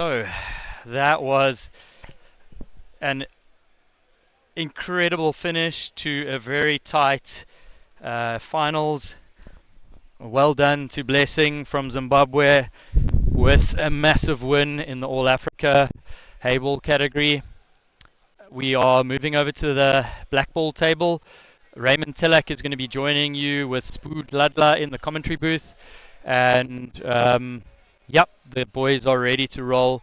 So that was an incredible finish to a very tight finals. Well done to Blessing from Zimbabwe with a massive win in the All Africa Heyball category. We are moving over to the Blackball table. Raymond Tillak is going to be joining you with Spood Ladla in the commentary booth. And yep, the boys are ready to roll.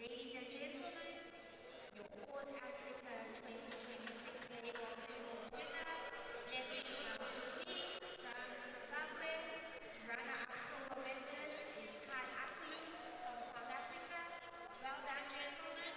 Ladies and gentlemen, your All Africa 2026 Heyball singles winner, Blessings Masudi from Zimbabwe. Runner-up silver medalist is Kai Akulu from South Africa. Well done, gentlemen.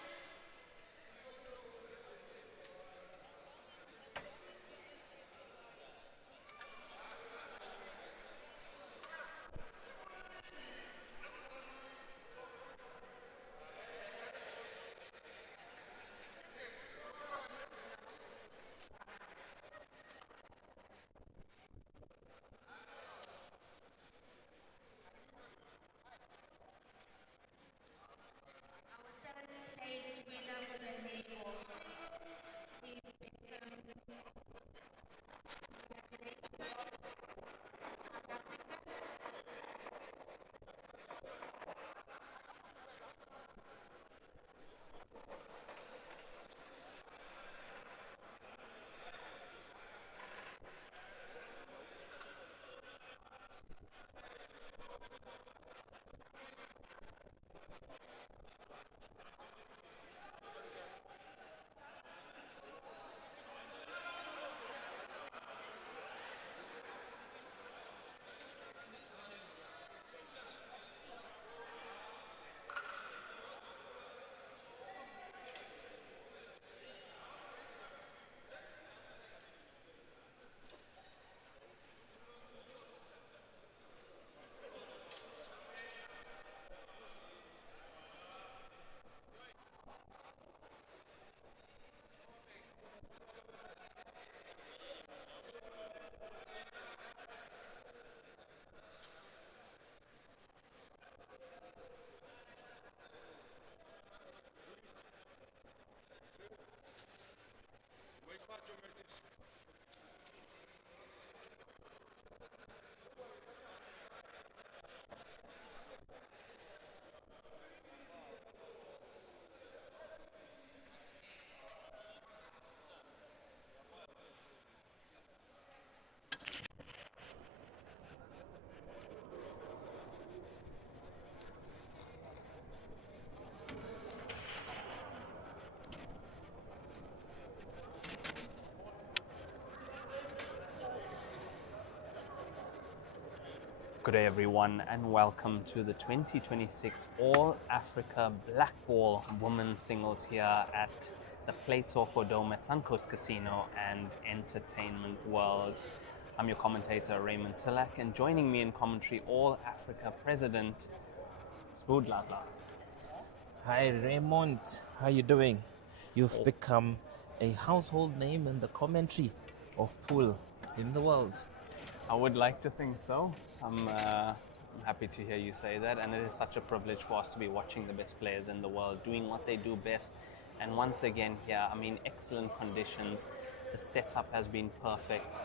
Our third place winner for the Heyball singles is Good day, everyone, and welcome to the 2026 All Africa Blackball Women's Singles here at the Plato Dome at Suncoast Casino and Entertainment World. I'm your commentator, Raymond Tilak, and joining me in commentary, All Africa President Spood Latla. Hi Raymond, how you doing? You've become a household name in the commentary of pool in the world. I would like to think so. I'm happy to hear you say that, and it is such a privilege for us to be watching the best players in the world doing what they do best. And once again here, excellent conditions. The setup has been perfect.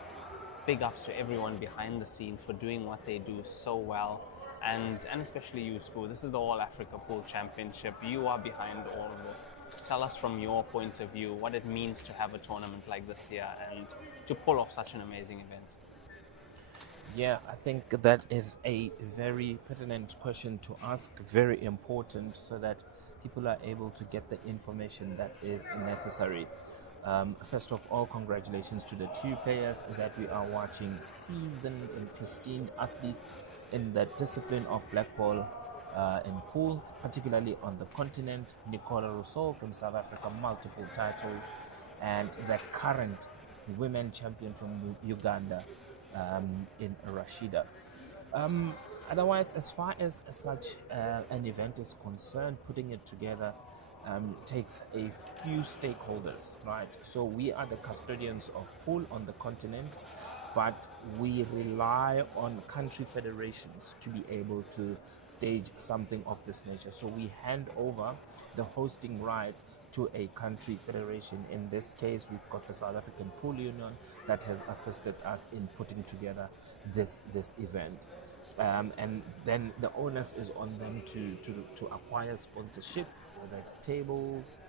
Big ups to everyone behind the scenes for doing what they do so well. And especially you, Spoo. This is the All Africa Pool Championship. You are behind all of this. Tell us from your point of view what it means to have a tournament like this here and to pull off such an amazing event. Yeah, I think that is a very pertinent question to ask, very important, so that people are able to get the information that is necessary. First of all, congratulations to the two players that we are watching, seasoned and pristine athletes in the discipline of blackball in pool, particularly on the continent. Nicola Rossouw from South Africa, multiple titles, and the current women champion from Uganda, in Rashida. Otherwise, as far as such an event is concerned, putting it together takes a few stakeholders, right? So we are the custodians of pool on the continent, but we rely on country federations to be able to stage something of this nature. So we hand over the hosting rights to a country federation. In this case, we've got the South African Pool Union that has assisted us in putting together this event. And then the onus is on them to acquire sponsorship, whether it's tables,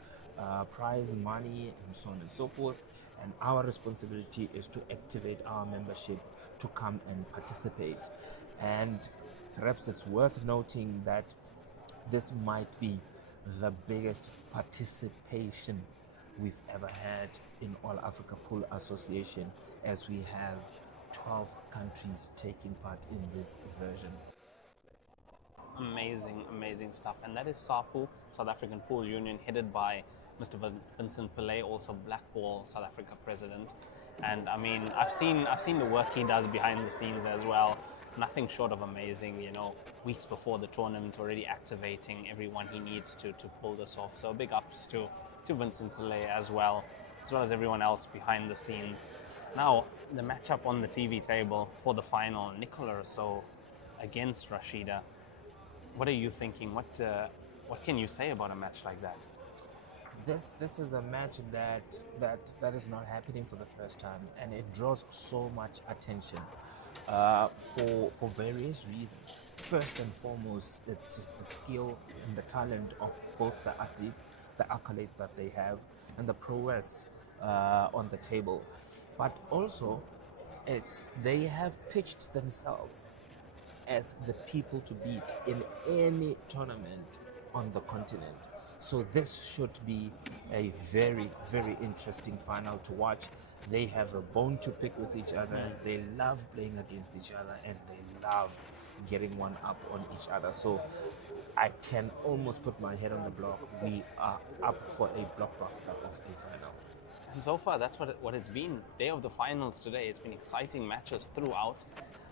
prize money, and so on and so forth. And our responsibility is to activate our membership to come and participate. And perhaps it's worth noting that this might be the biggest participation we've ever had in All Africa Pool Association, as we have 12 countries taking part in this version. Amazing stuff. And that is SAPU, South African Pool Union, headed by Mr. Vincent Pillay, also Blackball South Africa president. And I've seen the work he does behind the scenes as well. Nothing short of amazing, weeks before the tournament, already activating everyone he needs to pull this off. So big ups to Vincent Pillay as well as everyone else behind the scenes. Now, the matchup on the TV table for the final, Nicola Rossouw against Rashida. What are you thinking? What can you say about a match like that? This is a match that is not happening for the first time, and it draws so much attention for various reasons. First and foremost, it's just the skill and the talent of both the athletes, the accolades that they have, and the prowess on the table. But also, they have pitched themselves as the people to beat in any tournament on the continent. So this should be a very, very interesting final to watch. They have a bone to pick with each other. They love playing against each other, and they love getting one up on each other. So I can almost put my head on the block. We are up for a blockbuster of a final. And so far, that's what it's been. Day of the finals today. It's been exciting matches throughout.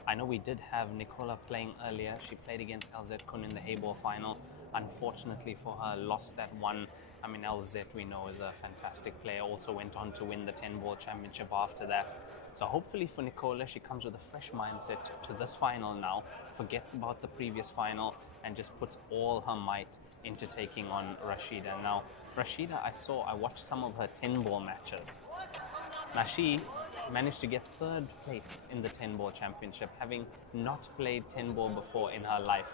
I know we did have Nicola playing earlier. She played against LZ Kun in the Heyball final. Unfortunately for her, lost that one. LZ, we know, is a fantastic player. Also went on to win the 10-ball championship after that. So hopefully for Nicola, she comes with a fresh mindset to this final now, forgets about the previous final, and just puts all her might into taking on Rashida. Now, Rashida, I watched some of her 10-ball matches. Now, she managed to get third place in the 10-ball championship, having not played 10-ball before in her life.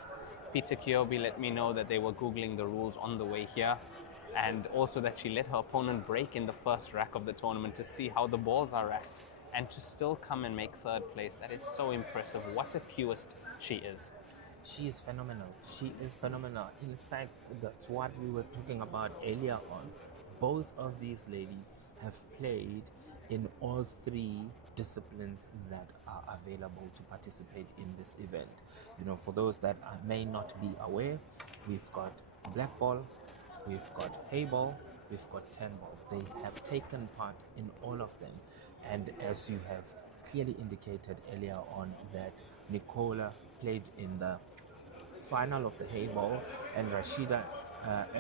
Peter Kiobi let me know that they were Googling the rules on the way here, and also that she let her opponent break in the first rack of the tournament to see how the balls are racked, and to still come and make third place. That is so impressive. What a cueist she is. She is phenomenal. She is phenomenal. In fact, that's what we were talking about earlier on. Both of these ladies have played in all three disciplines that are available to participate in this event. For those that may not be aware, we've got Blackball, we've got Heyball, we've got Tenball. They have taken part in all of them. And as you have clearly indicated earlier on, that Nicola played in the final of the Heyball, and Rashida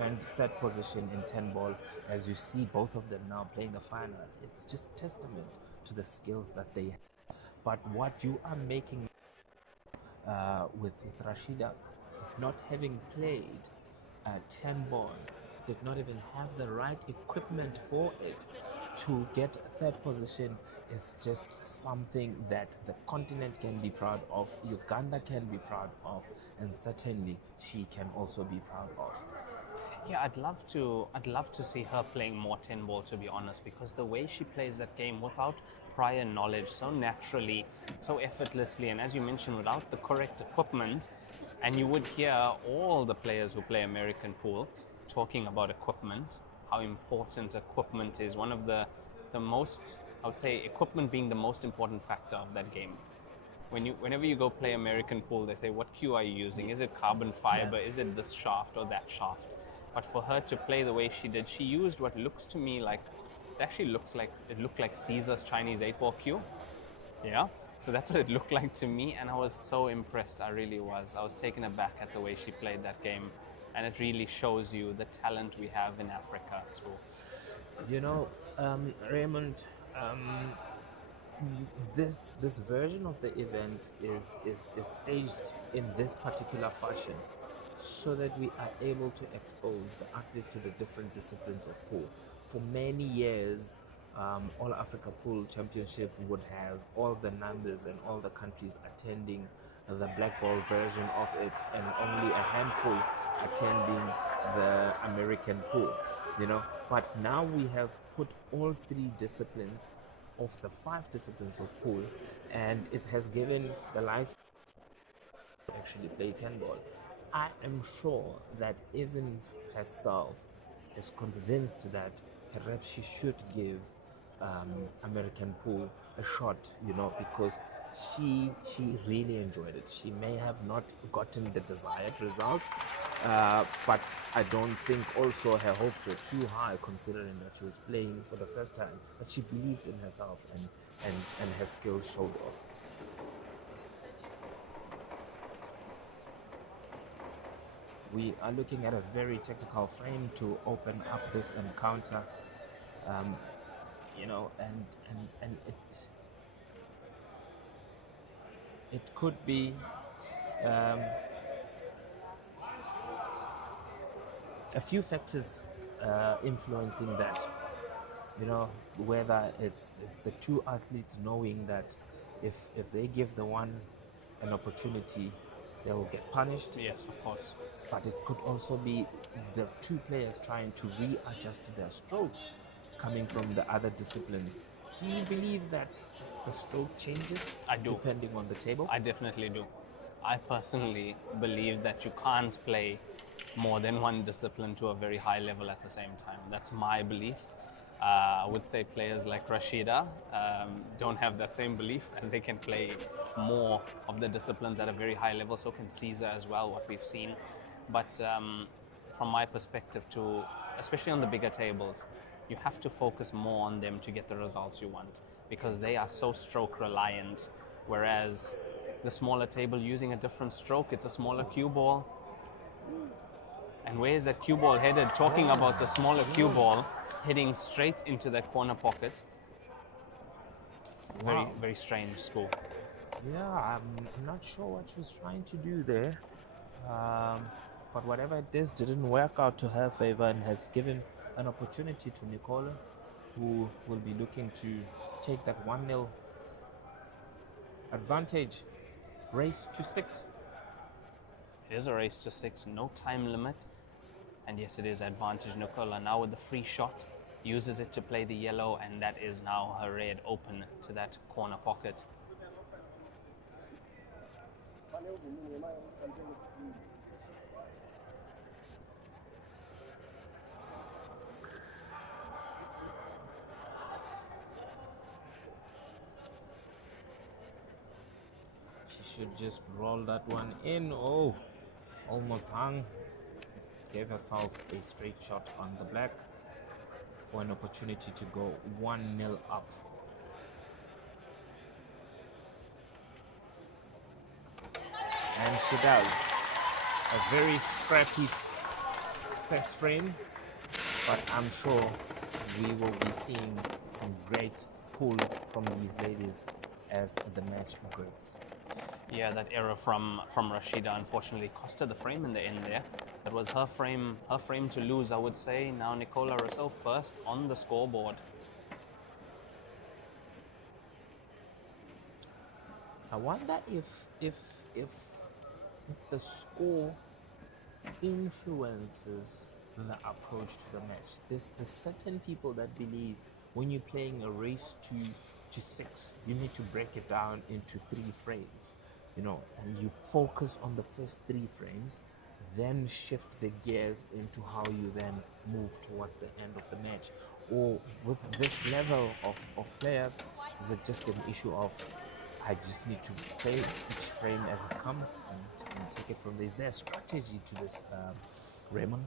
earned third position in 10 ball. As you see both of them now playing the final, it's just testament to the skills that they have. But what you are making with Rashida not having played 10 ball, did not even have the right equipment for it to get third position, is just something that the continent can be proud of, Uganda can be proud of, and certainly she can also be proud of. Yeah, I'd love to see her playing more 10 ball, to be honest, because the way she plays that game without prior knowledge, so naturally, so effortlessly, and as you mentioned, without the correct equipment. And you would hear all the players who play American pool talking about equipment, how important equipment is. One of the most, I would say, equipment being the most important factor of that game. Whenever you go play American pool, they say, what cue are you using? Is it carbon fiber? Is it this shaft or that shaft? But for her to play the way she did, she used what looks to me like, it looked like Caesar's Chinese 8-ball cue. Yeah. So that's what it looked like to me, and I was so impressed. I really was. I was taken aback at the way she played that game, and it really shows you the talent we have in Africa. Raymond, um, this version of the event is staged in this particular fashion so that we are able to expose the athletes to the different disciplines of pool. For many years, All Africa Pool Championship would have all the numbers and all the countries attending the black ball version of it, and only a handful attending the American pool. But now we have put all three disciplines of the five disciplines of pool, and it has given the likes actually play 10 ball. I am sure that even herself is convinced that perhaps she should give American pool a shot, because she really enjoyed it. She may have not gotten the desired result, but I don't think also her hopes were too high, considering that she was playing for the first time. But she believed in herself, and her skills showed off. We are looking at a very technical frame to open up this encounter, and it could be a few factors influencing that. Whether it's the two athletes knowing that if they give the one an opportunity, they will get punished. Yes, of course. But it could also be the two players trying to readjust their strokes coming from the other disciplines. Do you believe that the stroke changes depending on the table? I definitely do. I personally believe that you can't play more than one discipline to a very high level at the same time. That's my belief. I would say players like Rashida don't have that same belief, as they can play more of the disciplines at a very high level. So can Caesar as well, what we've seen. But from my perspective, especially on the bigger tables, you have to focus more on them to get the results you want, because they are so stroke reliant. Whereas the smaller table, using a different stroke, it's a smaller cue ball. And where is that cue ball headed? Talking about the smaller cue ball heading straight into that corner pocket. Very, Wow. very strange spool. Yeah, I'm not sure what she was trying to do there. But whatever it is didn't work out to her favor, and has given an opportunity to Nicola, who will be looking to take that 1-0 advantage. Race to 6. It is a race to 6, no time limit. And yes, it is advantage. Nicola now with the free shot, uses it to play the yellow, and that is now her red open to that corner pocket. She should just roll that one in. Oh, almost hung. Gave herself a straight shot on the black for an opportunity to go 1-0 up. And she does. A very scrappy first frame, but I'm sure we will be seeing some great pull from these ladies as the match progresses. Yeah, that error from Rashida unfortunately cost her the frame in the end there. That was her frame to lose, I would say. Now Nicola Rossouw first on the scoreboard. I wonder if if the score influences the approach to the match. There's certain people that believe when you're playing a race to 6, you need to break it down into 3 frames, and you focus on the first 3 frames, then shift the gears into how you then move towards the end of the match. Or with this level of players, is it just an issue of I just need to play each frame as it comes and take it from there? Is there a strategy to this, Raymond?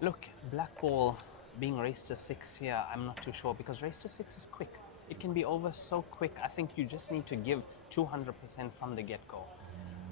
Look, Blackball being race to 6 here, I'm not too sure because race to 6 is quick. It can be over so quick. I think you just need to give 200% from the get-go.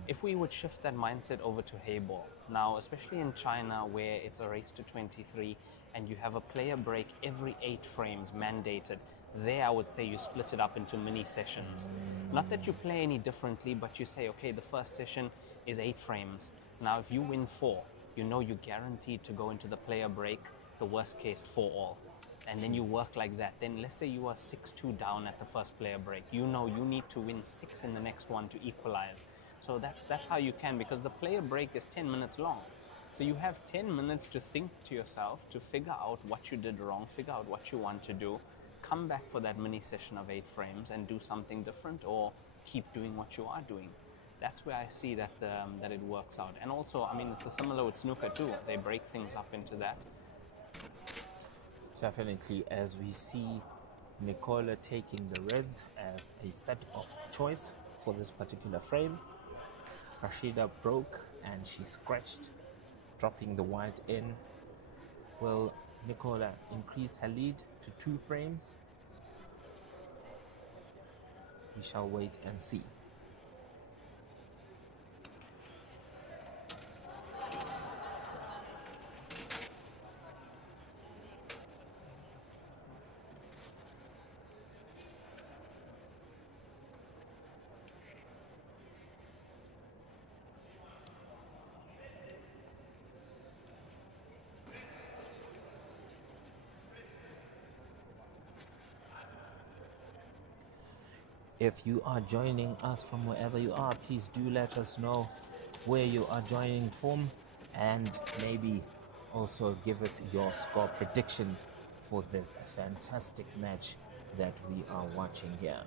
If we would shift that mindset over to Heyball, now especially in China where it's a race to 23 and you have a player break every 8 frames mandated, there I would say you split it up into mini sessions. Not that you play any differently, but you say, okay, the first session is 8 frames. Now if you win 4, you know you're guaranteed to go into the player break, the worst case 4-all. And then you work like that. Then let's say you are 6-2 down at the first player break. You know you need to win 6 in the next one to equalize. So that's how you can, because the player break is 10 minutes long. So you have 10 minutes to think to yourself, to figure out what you did wrong, figure out what you want to do, come back for that mini session of 8 frames and do something different, or keep doing what you are doing. That's where I see that that it works out. And also, I mean, it's similar with snooker too. They break things up into that. Definitely, as we see Nicola taking the reds as a set of choice for this particular frame. Rashida broke and she scratched, dropping the white in. Will Nicola increase her lead to 2 frames? We shall wait and see. If you are joining us from wherever you are, please do let us know where you are joining from, and maybe also give us your score predictions for this fantastic match that we are watching here.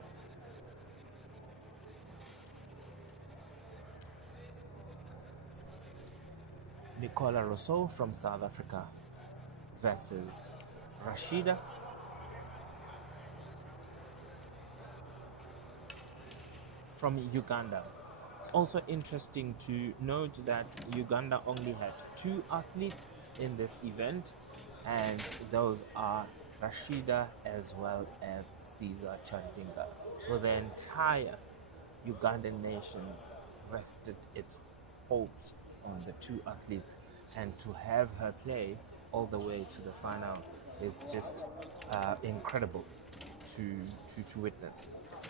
Nicola Rossouw from South Africa versus Rashida from Uganda. It's also interesting to note that Uganda only had 2 athletes in this event, and those are Rashida as well as Caesar Chandinga. So the entire Ugandan nations rested its hopes on the 2 athletes, and to have her play all the way to the final is just incredible to witness.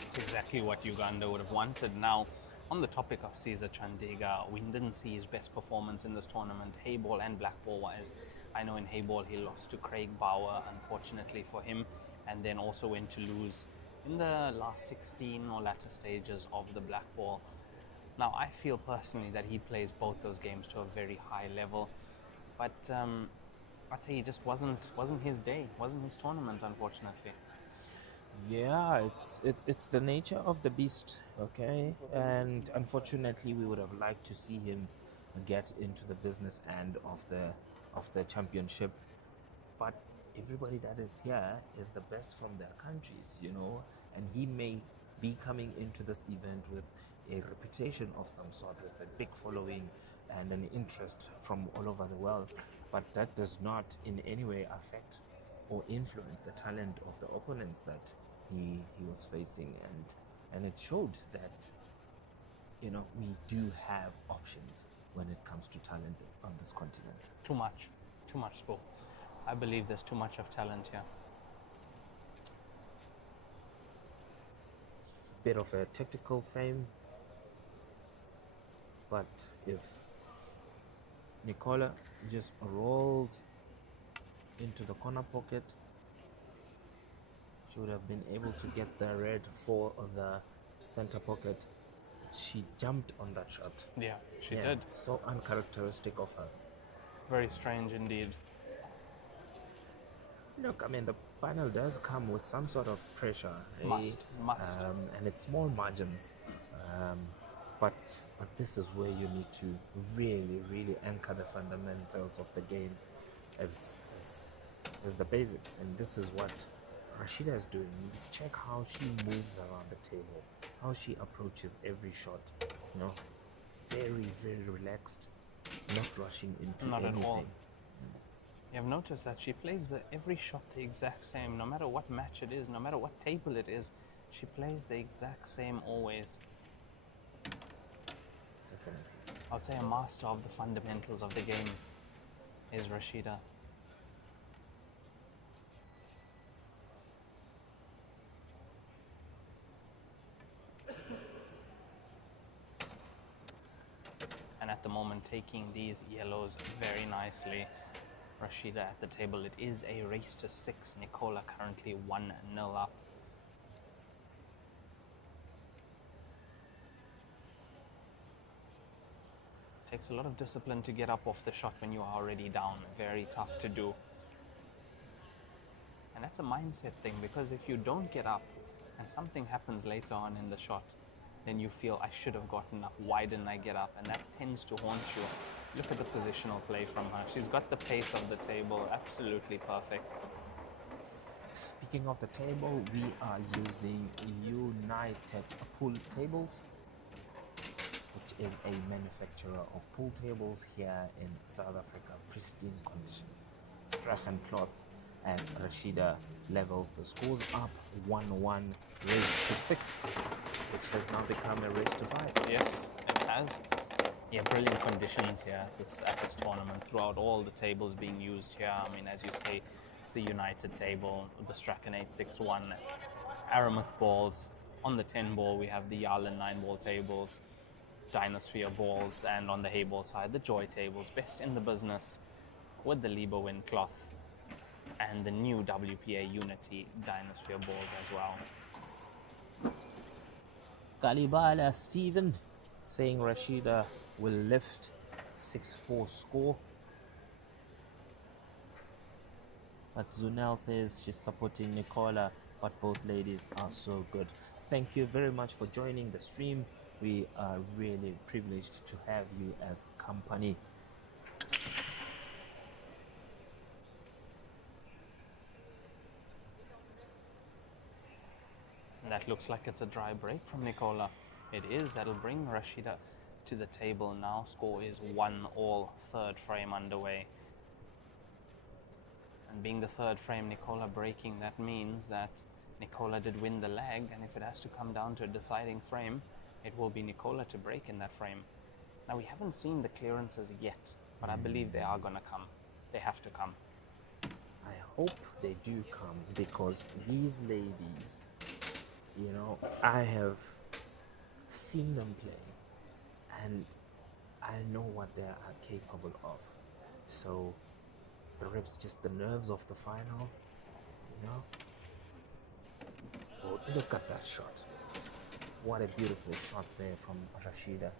It's exactly what Uganda would have wanted. Now, on the topic of Caesar Chandega, we didn't see his best performance in this tournament, Heyball and Blackball wise. I know in Heyball he lost to Craig Bauer, unfortunately for him, and then also went to lose in the last 16 or latter stages of the Blackball. Now, I feel personally that he plays both those games to a very high level, but I'd say he just wasn't his day, wasn't his tournament, unfortunately. Yeah, it's the nature of the beast, okay? And unfortunately, we would have liked to see him get into the business end of the championship. But everybody that is here is the best from their countries, and he may be coming into this event with a reputation of some sort with a big following and an interest from all over the world. But that does not in any way affect or influence the talent of the opponents that he was facing, and it showed that we do have options when it comes to talent on this continent. Too much sport. I believe there's too much of talent here. Bit of a tactical frame, but if Nicola just rolls into the corner pocket, she would have been able to get the red for the center pocket. She jumped on that shot. Yeah, she did. So uncharacteristic of her. Very strange indeed. Look, I mean, the final does come with some sort of pressure. Must. And it's small margins. But this is where you need to really, really anchor the fundamentals of the game as the basics. And this is what Rashida is doing. Check how she moves around the table, how she approaches every shot. Very, very relaxed, not rushing into anything. At all. You have noticed that she plays every shot the exact same, no matter what match it is, no matter what table it is. She plays the exact same always. Definitely. I would say a master of the fundamentals of the game is Rashida. And at the moment taking these yellows very nicely. Rashida at the table. It is a race to 6. Nicola currently 1-0 up. Takes a lot of discipline to get up off the shot when you are already down. Very tough to do. And that's a mindset thing, because if you don't get up and something happens later on in the shot, then you feel, I should have gotten up. Why didn't I get up? And that tends to haunt you. Look at the positional play from her. She's got the pace of the table. Absolutely perfect. Speaking of the table, we are using United Pool Tables, which is a manufacturer of pool tables here in South Africa. Pristine conditions. Strachen cloth as Rashida levels the scores up 1-1, race to 6, which has now become a race to 5. Yes, it has. Yeah, brilliant conditions here at this tournament. Throughout all the tables being used here. I mean, as you say, it's the United table, the Strachan 861 Aramuth balls. On the 10 ball, we have the Yarlin 9 ball tables, Dynasphere balls, and on the Heyball side, the Joy tables. Best in the business with the Lieberwind cloth and the new WPA Unity Dynasphere balls as well. Kalibala Stephen saying Rashida will lift 6-4 score. But Zunel says she's supporting Nicola, but both ladies are so good. Thank you very much for joining the stream. We are really privileged to have you as company. And that looks like it's a dry break from Nicola. It is. That'll bring Rashida to the table now. Score is 1-1, third frame underway. And being the third frame, Nicola breaking, that means that Nicola did win the leg, and if it has to come down to a deciding frame, it will be Nicola to break in that frame. Now, we haven't seen the clearances yet, but I believe they are going to come. They have to come. I hope they do come, because these ladies, I have seen them play, and I know what they are capable of. So perhaps just the nerves of the final, Oh, look at that shot. What a beautiful shot there from Rashida.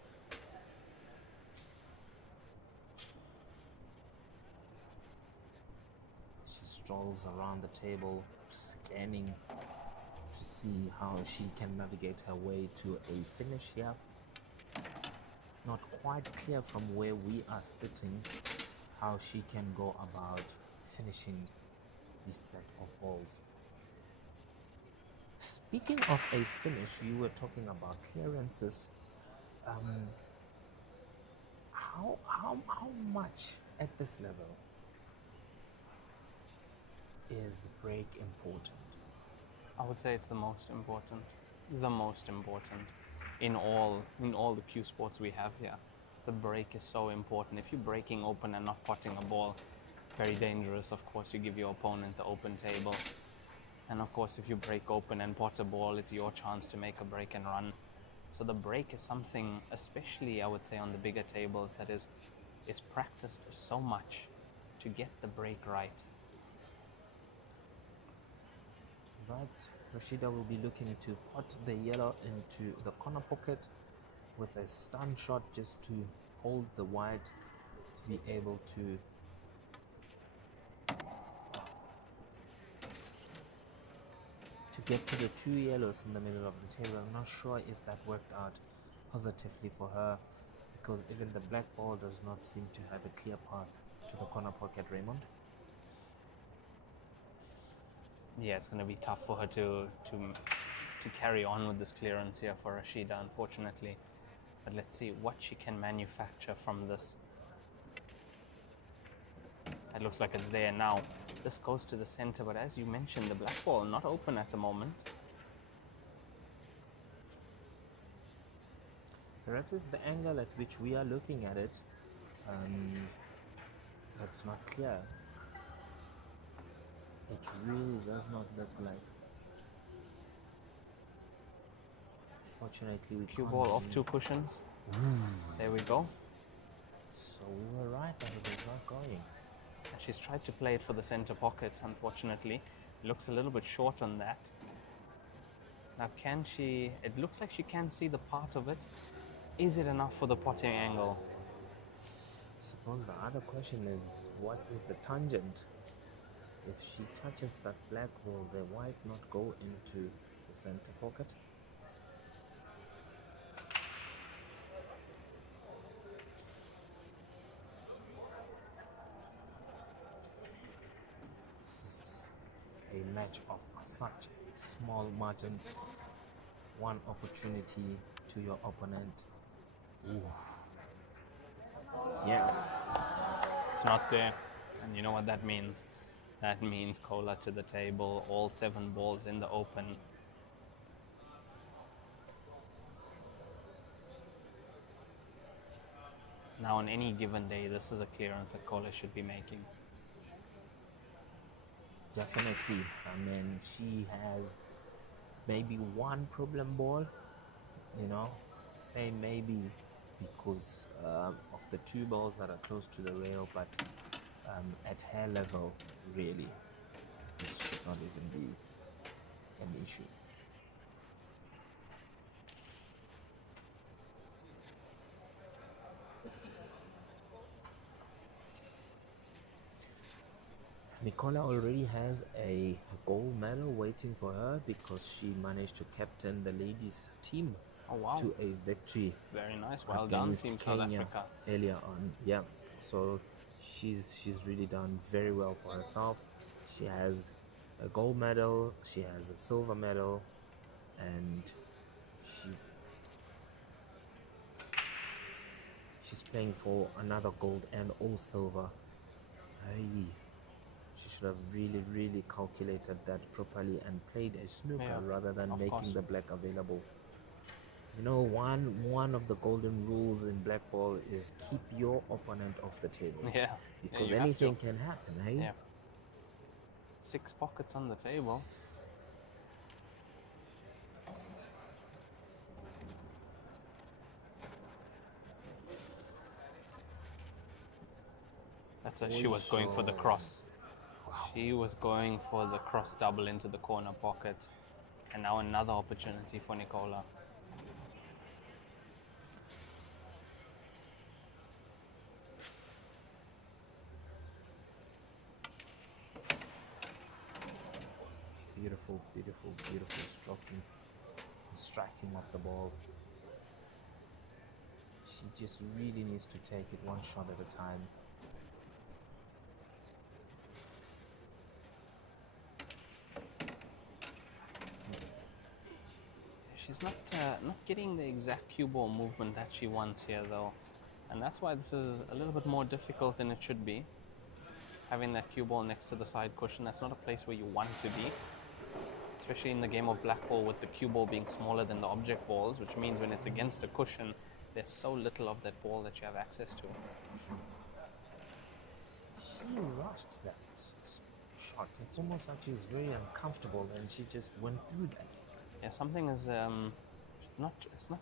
She strolls around the table, scanning to see how she can navigate her way to a finish here. Not quite clear from where we are sitting how she can go about finishing this set of balls. Speaking of a finish, you were talking about clearances. Um, how much at this level is the break important? I would say it's the most important. The most important in all the cue sports we have here. The break is so important. If you're breaking open and not potting a ball, very dangerous. Of course, you give your opponent the open table. And of course, if you break open and pot a ball, it's your chance to make a break and run. So the break is something, especially I would say on the bigger tables, that is practiced so much to get the break right. Right, Rashida will be looking to pot the yellow into the corner pocket with a stun shot just to hold the white to be able to get to the two yellows in the middle of the table. I'm not sure if that worked out positively for her, because even the black ball does not seem to have a clear path to the corner pocket, Raymond. Yeah, it's going to be tough for her to carry on with this clearance here for Rashida, unfortunately. But let's see what she can manufacture from this. It looks like it's there now. This goes to the center, but as you mentioned, the black ball not open at the moment. Perhaps it's the angle at which we are looking at it. That's not clear. It really does not look like. Fortunately, we Cue can't ball off zoom. 2 cushions. There we go. So we were right that it is not going. And she's tried to play it for the center pocket, unfortunately. It looks a little bit short on that. Now can she, it looks like she can see the part of it. Is it enough for the potting angle? I suppose the other question is, what is the tangent? If she touches that black, will the white not go into the center pocket? This is a match of such small margins. One opportunity to your opponent. Ooh. Yeah. It's not there. And you know what that means? That means Cola to the table, all 7 balls in the open. Now on any given day, this is a clearance that Cola should be making. Definitely. I mean, she has maybe one problem ball, say maybe because of the 2 balls that are close to the rail, but at her level, really, this should not even be an issue. Nicola already has a gold medal waiting for her because she managed to captain the ladies team to a victory. Very nice. Well done, against Team South Kenya Africa. earlier on. Yeah, so she's really done very well for herself. She has a gold medal, she has a silver medal, and she's playing for another gold and all silver. Hey, she should have really calculated that properly and played a snooker rather than making the black available. One of the golden rules in Blackball is keep your opponent off the table. Yeah. Because you anything have to. can happen, hey? Yeah. 6 pockets on the table. That's it. She was going for the cross. She was going for the cross double into the corner pocket. And now another opportunity for Nicola. Beautiful striking of the ball. She just really needs to take it one shot at a time. she's not getting the exact cue ball movement that she wants here, though. And that's why this is a little bit more difficult than it should be. Having that cue ball next to the side cushion, that's not a place where you want to be. Especially in the game of Blackball with the cue ball being smaller than the object balls, which means when it's against a cushion, there's so little of that ball that you have access to. She rushed that shot. It's almost like she's very uncomfortable and she just went through that. Yeah, something is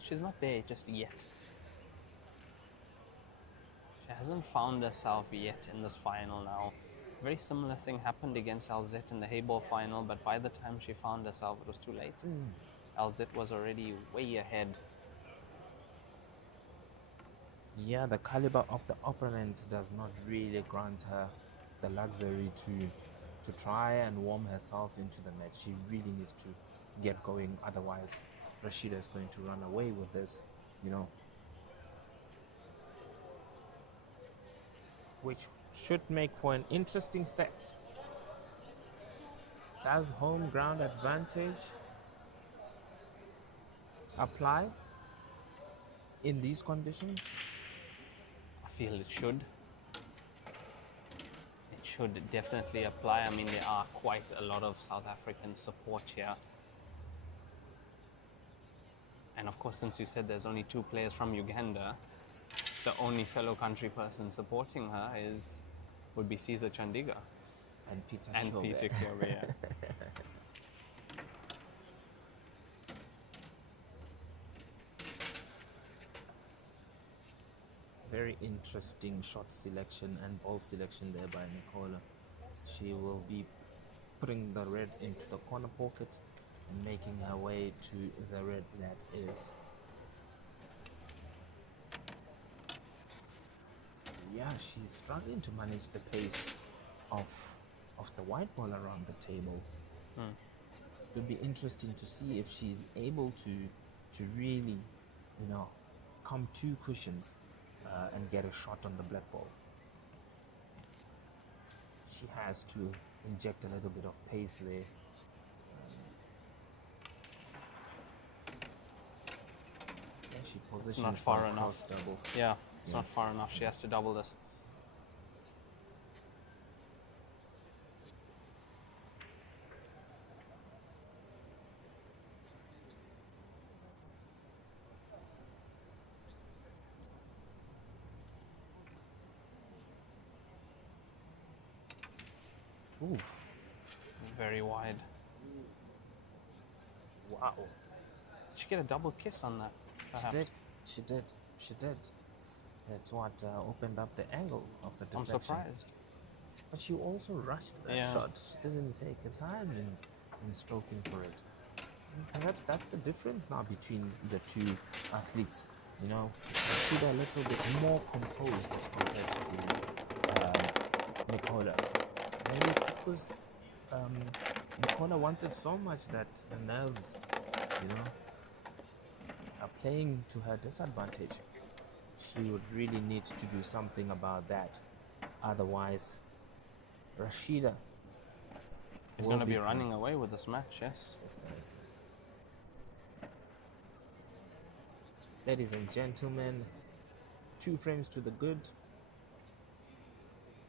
she's not there just yet. She hasn't found herself yet in this final now. A very similar thing happened against LZ in the Heyball final, but by the time she found herself, it was too late. LZ was already way ahead. Yeah, the caliber of the opponent does not really grant her the luxury to try and warm herself into the match. She really needs to get going, otherwise Rashida is going to run away with this, which should make for an interesting stats. Does home ground advantage apply in these conditions? I feel it should. It should definitely apply. I mean, there are quite a lot of South African support here. And of course, since you said there's only 2 players from Uganda, the only fellow country person supporting her would be Caesar Chandiga And Peter Kyobe. Yeah. Very interesting shot selection and ball selection there by Nicola. She will be putting the red into the corner pocket and making her way to the red that is. Yeah, she's struggling to manage the pace of the white ball around the table. It would be interesting to see if she's able to really, come to cushions and get a shot on the black ball. She has to inject a little bit of pace there. She positions not far for a enough. cross double. Yeah, it's not far enough. She has to double this. Oof. Very wide. Wow. Did she get a double kiss on that? Perhaps? She did. That's what opened up the angle of the deflection. I'm surprised. But she also rushed that shot. She didn't take her time in stroking for it. And perhaps that's the difference now between the two athletes. Rashida a little bit more composed as compared to Nicola. Maybe it's because Nicola wanted so much that the nerves, are playing to her disadvantage. She would really need to do something about that. Otherwise, Rashida is going to be running away with this match, yes? Definitely. Ladies and gentlemen, 2 frames to the good,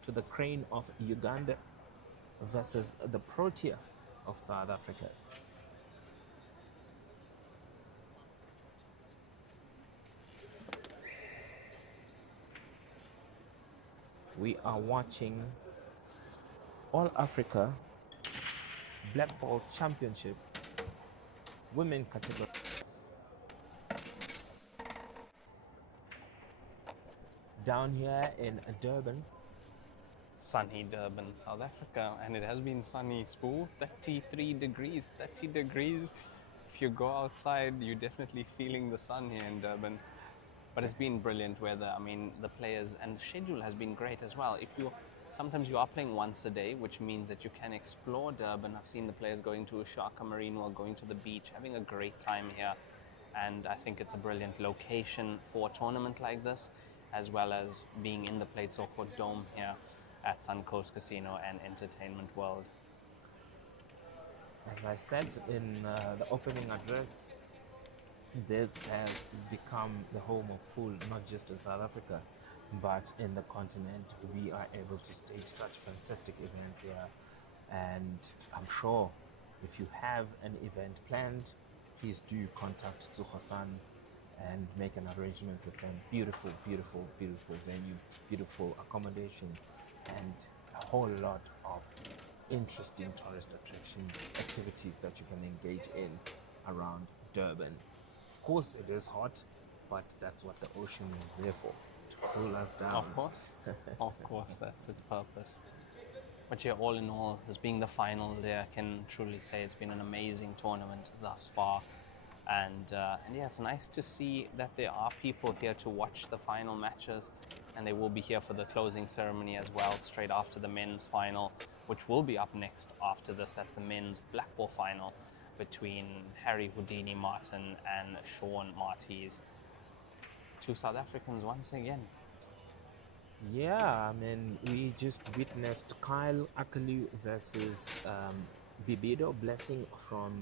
to the Crane of Uganda versus the Protea of South Africa. We are watching All Africa Blackball Championship women category. Down here in Durban. Sunny Durban, South Africa, and it has been sunny, Spoo. 33 degrees, 30 degrees. If you go outside, you're definitely feeling the sun here in Durban. But it's been brilliant weather. I mean, the players and the schedule has been great as well. Sometimes you are playing once a day, which means that you can explore Durban. I've seen the players going to Ushaka Marine or going to the beach, having a great time here. And I think it's a brilliant location for a tournament like this, as well as being in the Plate Soccer Dome here at Suncoast Casino and Entertainment World. As I said in the opening address, this has become the home of pool, not just in South Africa, but in the continent. We are able to stage such fantastic events here, and I'm sure if you have an event planned, please do contact Tsuho-san and make an arrangement with them. Beautiful, beautiful, beautiful venue, beautiful accommodation, and a whole lot of interesting tourist attraction activities that you can engage in around Durban. Of course, it is hot, but that's what the ocean is there for, to cool us down. Of course, that's its purpose. But yeah, all in all, this being the final there, I can truly say it's been an amazing tournament thus far. And yeah, it's nice to see that there are people here to watch the final matches, and they will be here for the closing ceremony as well, straight after the men's final, which will be up next after this. That's the men's Blackball final between Harry Houdini Martin and Sean Martys. Two South Africans once again. Yeah, I mean, we just witnessed Kyle Akalu versus Bibido Blessing from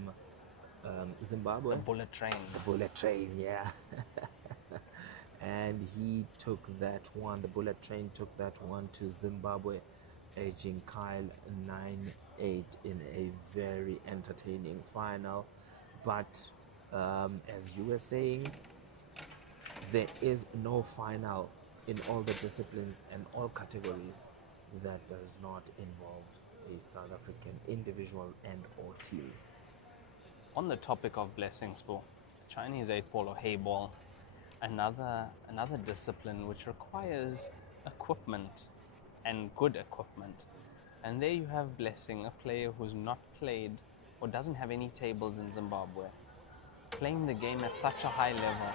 Zimbabwe. The bullet train. The bullet train, yeah. And he took that one, the bullet train took that one to Zimbabwe, edging Kyle 9-8 in a very entertaining final. But as you were saying, there is no final in all the disciplines and all categories that does not involve a South African individual and or team. On the topic of blessings, Paul, Chinese 8-ball or Heyball, another discipline which requires equipment and good equipment. And there you have Blessing, a player who's not played or doesn't have any tables in Zimbabwe, playing the game at such a high level.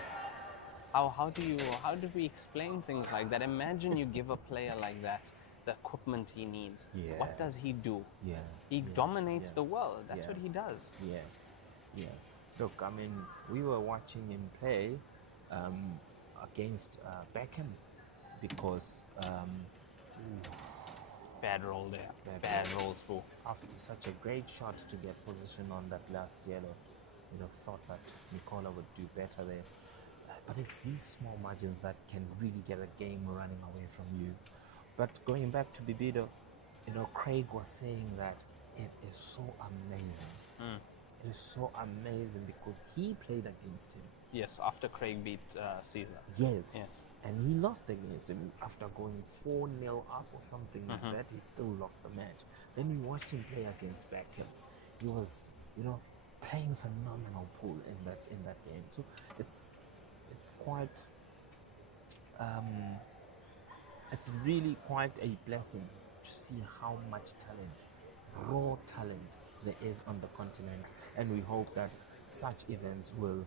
How do we explain things like that? Imagine you give a player like that the equipment he needs. Yeah. What does he do? He Yeah, dominates yeah, the world. That's yeah. what he does. Yeah. Look, I mean, we were watching him play against Beckham because Bad roll there. Bad Bad rolls, Paul. after such a great shot to get position on that last yellow, you'd have thought that Nicola would do better there. But it's these small margins that can really get a game running away from you. But going back to Bibido, Craig was saying that it is so amazing. It is so amazing because he played against him. Yes, after Craig beat Caesar. Yes. Yes. And he lost against him after going 4-0 up or something like that. He still lost the match. Then we watched him play against Beckham. He was, playing phenomenal pool in that game. So it's quite it's really quite a blessing to see how much talent, raw talent, there is on the continent, and we hope that such events will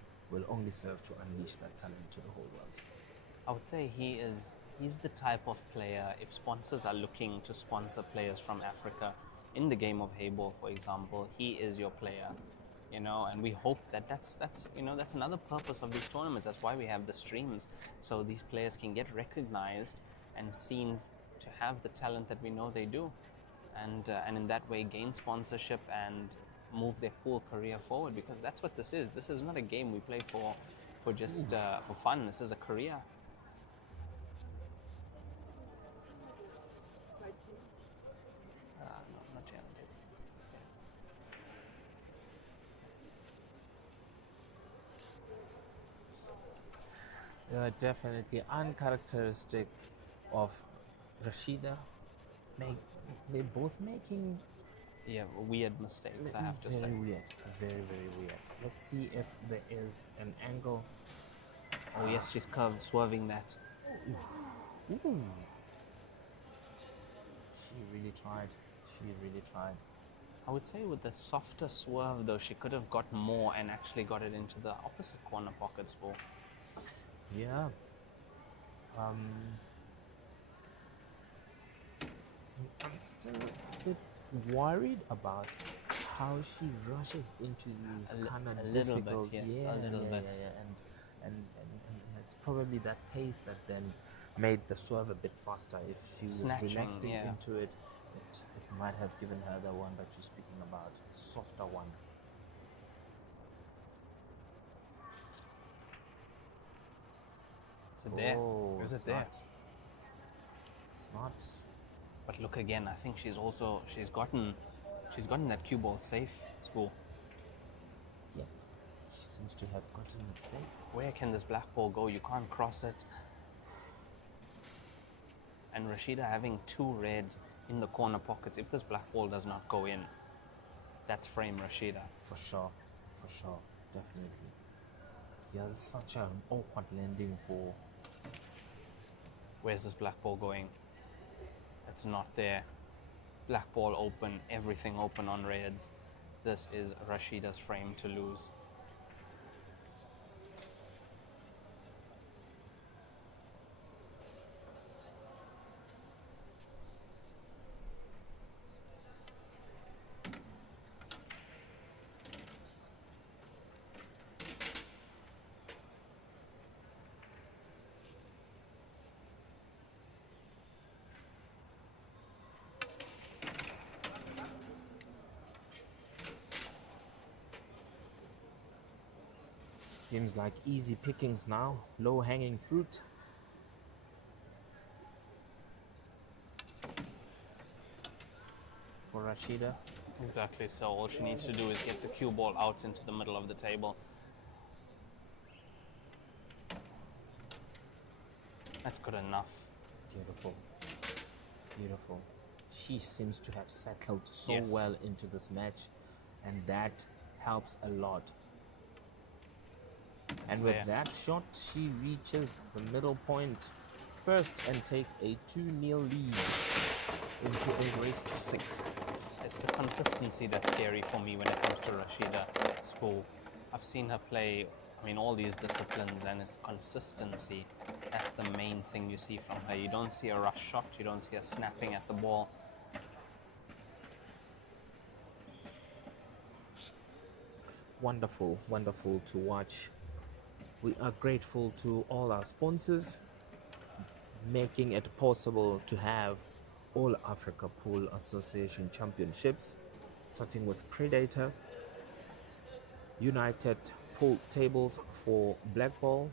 only serve to unleash that talent to the whole world. I would say he's the type of player, if sponsors are looking to sponsor players from Africa in the game of Heyball, for example, he is your player. And we hope that's another purpose of these tournaments. That's why we have the streams, so these players can get recognized and seen to have the talent that we know they do, and in that way gain sponsorship and move their pool career forward, because that's what this is. This is not a game we play for just for fun. This is a career. Not yet. Definitely uncharacteristic of Rashida. They're both making Weird mistakes, I have to say. very weird, very very weird. Let's see if there is an angle. Oh yes, she's curved, swerving that. Ooh. She really tried. I would say with the softer swerve though, she could have got more and actually got it into the opposite corner pockets for. Yeah. I'm still a bit worried about how she rushes into these kind of little bit, difficult. yes, yeah, a little bit. Yeah. And it's probably that pace that then made the swerve a bit faster. If she was Snatching, relaxing yeah. into it, it might have given her the one that you're speaking about, a softer one. Is it there? Oh, Is it it's there? not. It's not. But look again, I think she's gotten that cue ball safe, Spool. Yeah. She seems to have gotten it safe. Where can this black ball go? You can't cross it. And Rashida having 2 reds in the corner pockets. If this black ball does not go in, that's frame Rashida. For sure. Definitely. Yeah, it's such an awkward landing for. Where's this black ball going? It's not there. Black ball open, everything open on reds. This is Rashida's frame to lose. Seems like easy pickings now. Low hanging fruit. For Rashida. Exactly, so all she needs to do is get the cue ball out into the middle of the table. That's good enough. Beautiful. She seems to have settled so Yes. well into this match, and that helps a lot. And with there. that shot, she reaches the middle point first and takes a 2-0 lead into a race to 6. It's the consistency that's scary for me when it comes to Rashida Spool. I've seen her play, all these disciplines, and it's consistency. That's the main thing you see from her. You don't see a rush shot, you don't see her snapping at the ball. Wonderful to watch. We are grateful to all our sponsors, making it possible to have All Africa Pool Association Championships, starting with Predator, United Pool Tables for Blackball,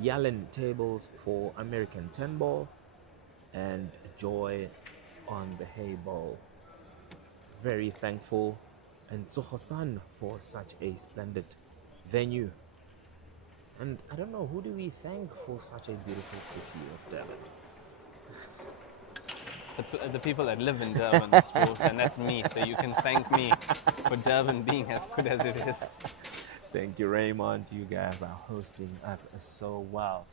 Yallen Tables for American 10 Ball, and Joy on the Heyball. Very thankful, and Tsohosan for such a splendid venue. And I don't know, who do we thank for such a beautiful city of Durban? The people that live in Durban, Spools, and that's me. So you can thank me for Durban being as good as it is. Thank you, Raymond. You guys are hosting us so well.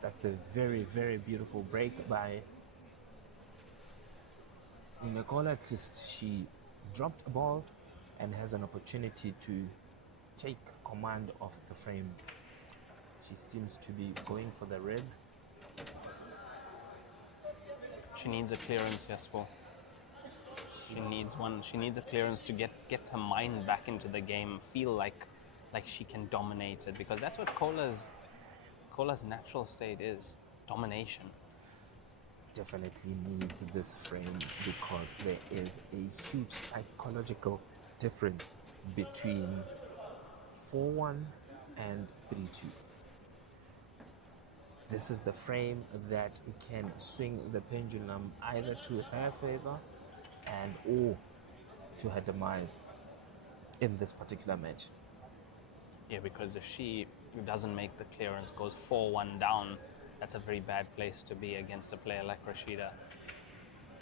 That's a very, very beautiful break by Nicola. At least she dropped a ball and has an opportunity to take command of the frame. She seems to be going for the reds. She needs a clearance, Jasper. She needs one. She needs a clearance to get her mind back into the game, feel like she can dominate it, because that's what Cola's natural state is, domination. Definitely needs this frame because there is a huge psychological difference between 4-1 and 3-2. This is the frame that can swing the pendulum either to her favor and or to her demise in this particular match. Yeah, because if she doesn't make the clearance, goes 4-1 down, that's a very bad place to be against a player like Rashida.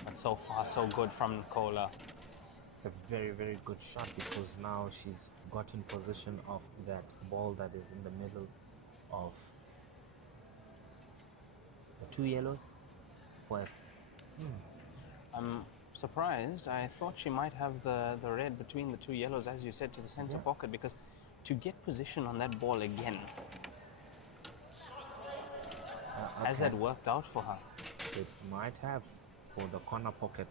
But so far, so good from Nicola. It's a very, very good shot because now she's got in position of that ball that is in the middle of the 2 yellows. I'm surprised. I thought she might have the red between the 2 yellows, as you said, to the center pocket, because to get position on that ball again, has that worked out for her? It might have for the corner pocket.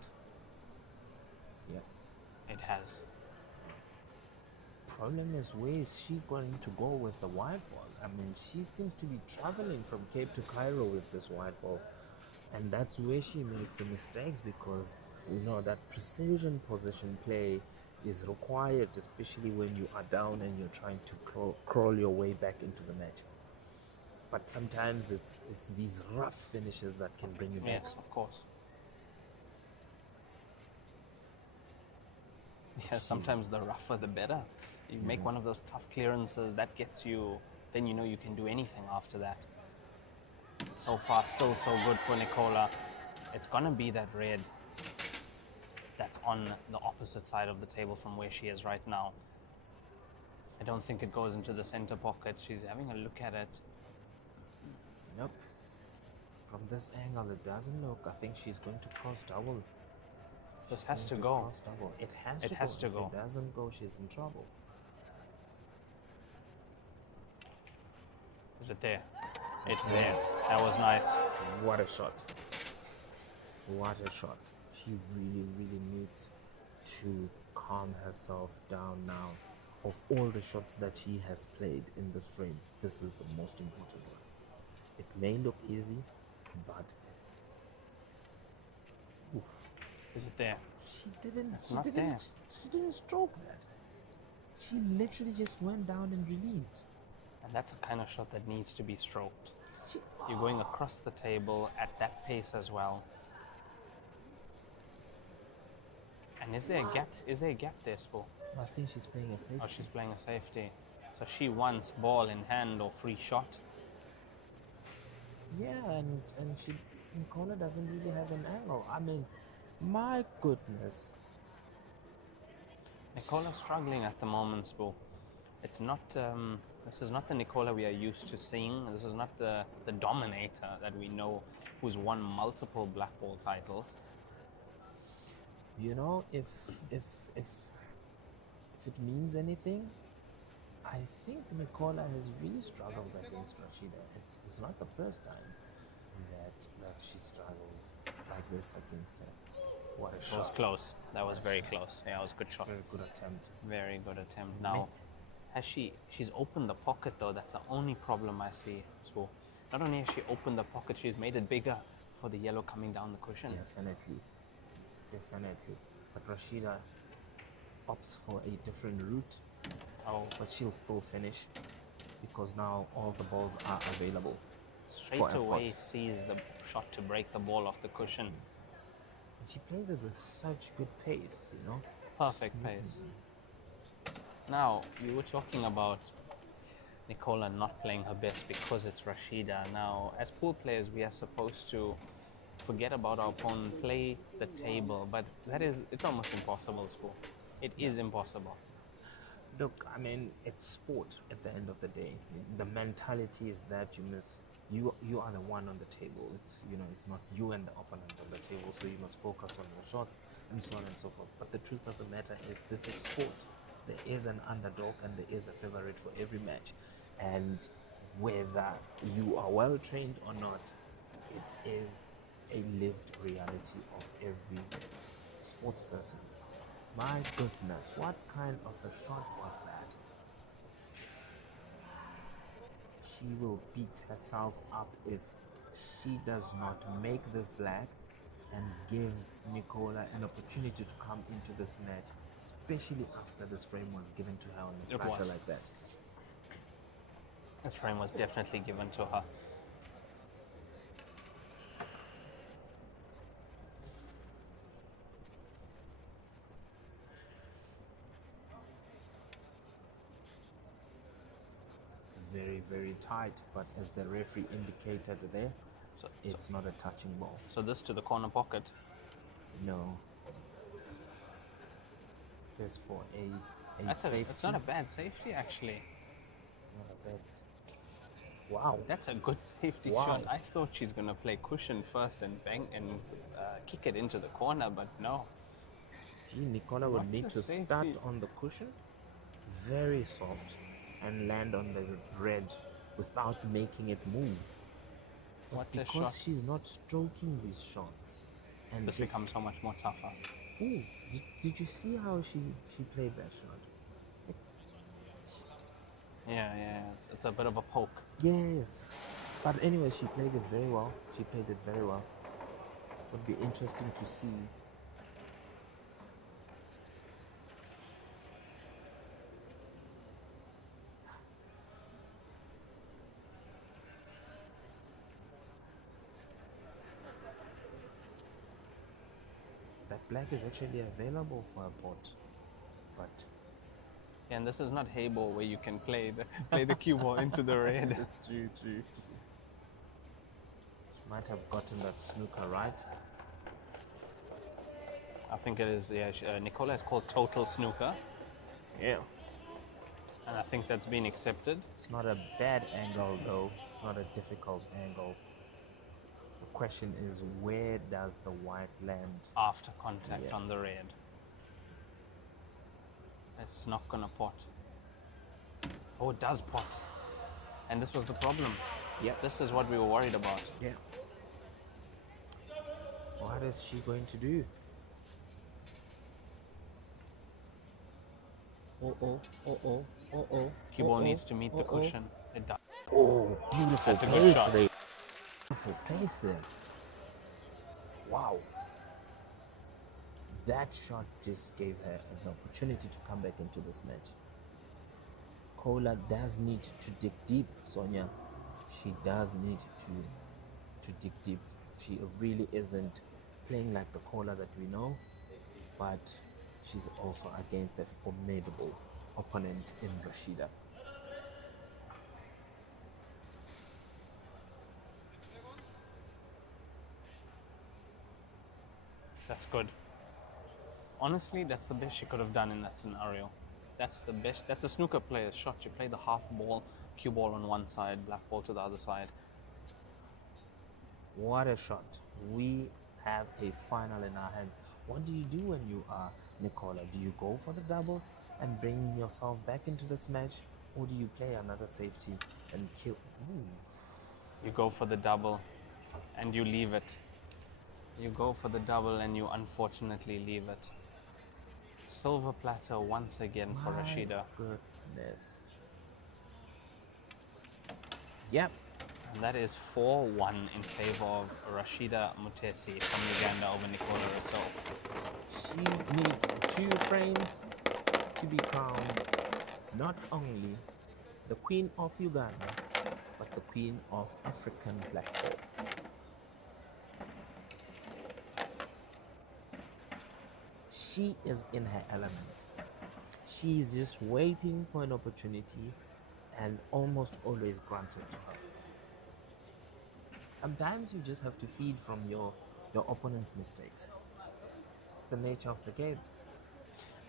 Yeah. It has. Problem is, where is she going to go with the white ball? She seems to be traveling from Cape to Cairo with this white ball, and that's where she makes the mistakes, because that precision position play is required, especially when you are down and you're trying to crawl your way back into the match. But sometimes it's these rough finishes that can bring you back. Yes, of course. Yeah, sometimes the rougher the better. You make one of those tough clearances, that gets you, then you know you can do anything after that. So far, still so good for Nicola. It's gonna be that red that's on the opposite side of the table from where she is right now. I don't think it goes into the center pocket. She's having a look at it. Nope. From this angle, it doesn't look. I think she's going to cross double. This She's has going to go. Cross double. It has It to has go. to If go. it doesn't go, she's in trouble. Is it there? It's there. That was nice. What a shot. What a shot. She really, really needs to calm herself down now. Of all the shots that she has played in this frame, this is the most important one. It may look easy, but it's. Oof. Is it there? She didn't. It's not there. She didn't stroke that. She literally just went down and released. And that's a kind of shot that needs to be stroked. You're going across the table at that pace as well. And is there a gap? Is there a gap there, Spo? I think she's playing a safety. Oh, she's playing a safety. So she wants ball in hand or free shot. Yeah, and Nicola doesn't really have an angle. I mean, my goodness. Nicola's struggling at the moment, Spo. It's not. This is not the Nicola we are used to seeing. This is not the dominator that we know, who's won multiple Blackball titles. You know, if it means anything, I think Nicola has really struggled against Rashida. It's not the first time that she struggles like this against her. What a shot! It was close. That was very close. Yeah, it was a good shot. Very good attempt. Very good attempt. Now, she's opened the pocket though. That's the only problem I see. So, not only has she opened the pocket, she's made it bigger for the yellow coming down the cushion. Definitely. But Rashida opts for a different route. Oh, But she'll still finish because now all the balls are available. straight for a away pot. sees the shot to break the ball off the cushion. And she plays it with such good pace, you know. Perfect pace. Now, you were talking about Nicola not playing her best because it's Rashida. Now, as pool players, we are supposed to forget about our opponent, play the table, but it's almost impossible, Spool. It is impossible. Look, I mean, it's sport at the end of the day. The mentality is that you are the one on the table. It's not you and the opponent on the table, so you must focus on your shots and so on and so forth. But the truth of the matter is this is sport. There is an underdog and there is a favorite for every match. And whether you are well trained or not, it is a lived reality of every sports person. My goodness, what kind of a shot was that? She will beat herself up if she does not make this black and gives Nicola an opportunity to come into this match, especially after this frame was given to her on a platter like that. This frame was definitely given to her. Very, very tight, but as the referee indicated there, it's not a touching ball. So this to the corner pocket. No. This for a safety. It's not a bad safety, actually. Not a bad. Wow. That's a good safety shot. I thought she's going to play cushion first and bang and kick it into the corner, but no. Gee, Nicola would need to start on the cushion very soft and land on the red without making it move. What a because shot. she's not stroking these shots. And This becomes so much more tougher. Ooh, did you see how she played that shot? Yeah. It's a bit of a poke. Yes. But anyway, she played it very well. Would be interesting to see. black is actually available for a pot, but And this is not Heyball where you can play the cue ball into the red. it's true, true. Might have gotten that snooker right. I think it is. Yeah, Nicola is called total snooker, Yeah. and I think that's been accepted. It's not a bad angle though. It's not a difficult angle. The question is, where does the white land? After contact Yeah. on the red. It's not gonna pot. Oh, it does pot. And this was the problem. Yeah. This is what we were worried about. Yeah. What is she going to do? Oh. Cue ball needs to meet the cushion. It does. Oh, beautiful That's a good pace shot. there. Beautiful pace there. Wow. That shot just gave her an opportunity to come back into this match. Kola does need to dig deep, Sonia. She does need to dig deep. She really isn't playing like the Kola that we know, but she's also against a formidable opponent in Rashida. That's good. Honestly, that's the best she could have done in that scenario. That's the best. That's a snooker player's shot. You play the half ball, cue ball on one side, black ball to the other side. What a shot. We have a final in our hands. What do you do when you are Nicola? Do you go for the double and bring yourself back into this match? Or do you play another safety and kill? Ooh. You go for the double and you leave it. You go for the double and you unfortunately leave it. Silver platter once again for My Rashida. goodness. Yep. And that is 4-1 in favor of Rashida Mutesi from Uganda over Nicola Rossouw. She needs 2 frames to be crowned not only the Queen of Uganda, but the Queen of African Blackball. She is in her element. She's just waiting for an opportunity and almost always granted to her. Sometimes you just have to feed from your opponent's mistakes. It's the nature of the game.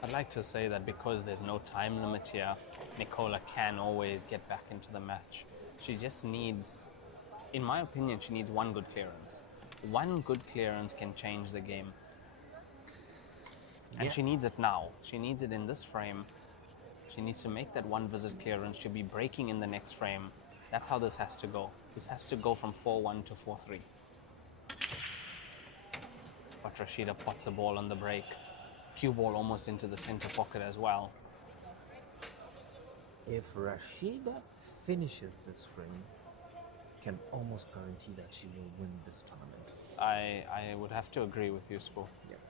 I'd like to say that because there's no time limit here, Nicola can always get back into the match. She just needs, in my opinion, she needs one good clearance. One good clearance can change the game. And Yeah. she needs it now. She needs it in this frame. She needs to make that one visit clearance. She'll be breaking in the next frame. That's how this has to go. This has to go from 4-1 to 4-3. But Rashida pots a ball on the break. Cue ball almost into the center pocket as well. If Rashida finishes this frame, can almost guarantee that she will win this tournament. I would have to agree with you, Spo. Yep.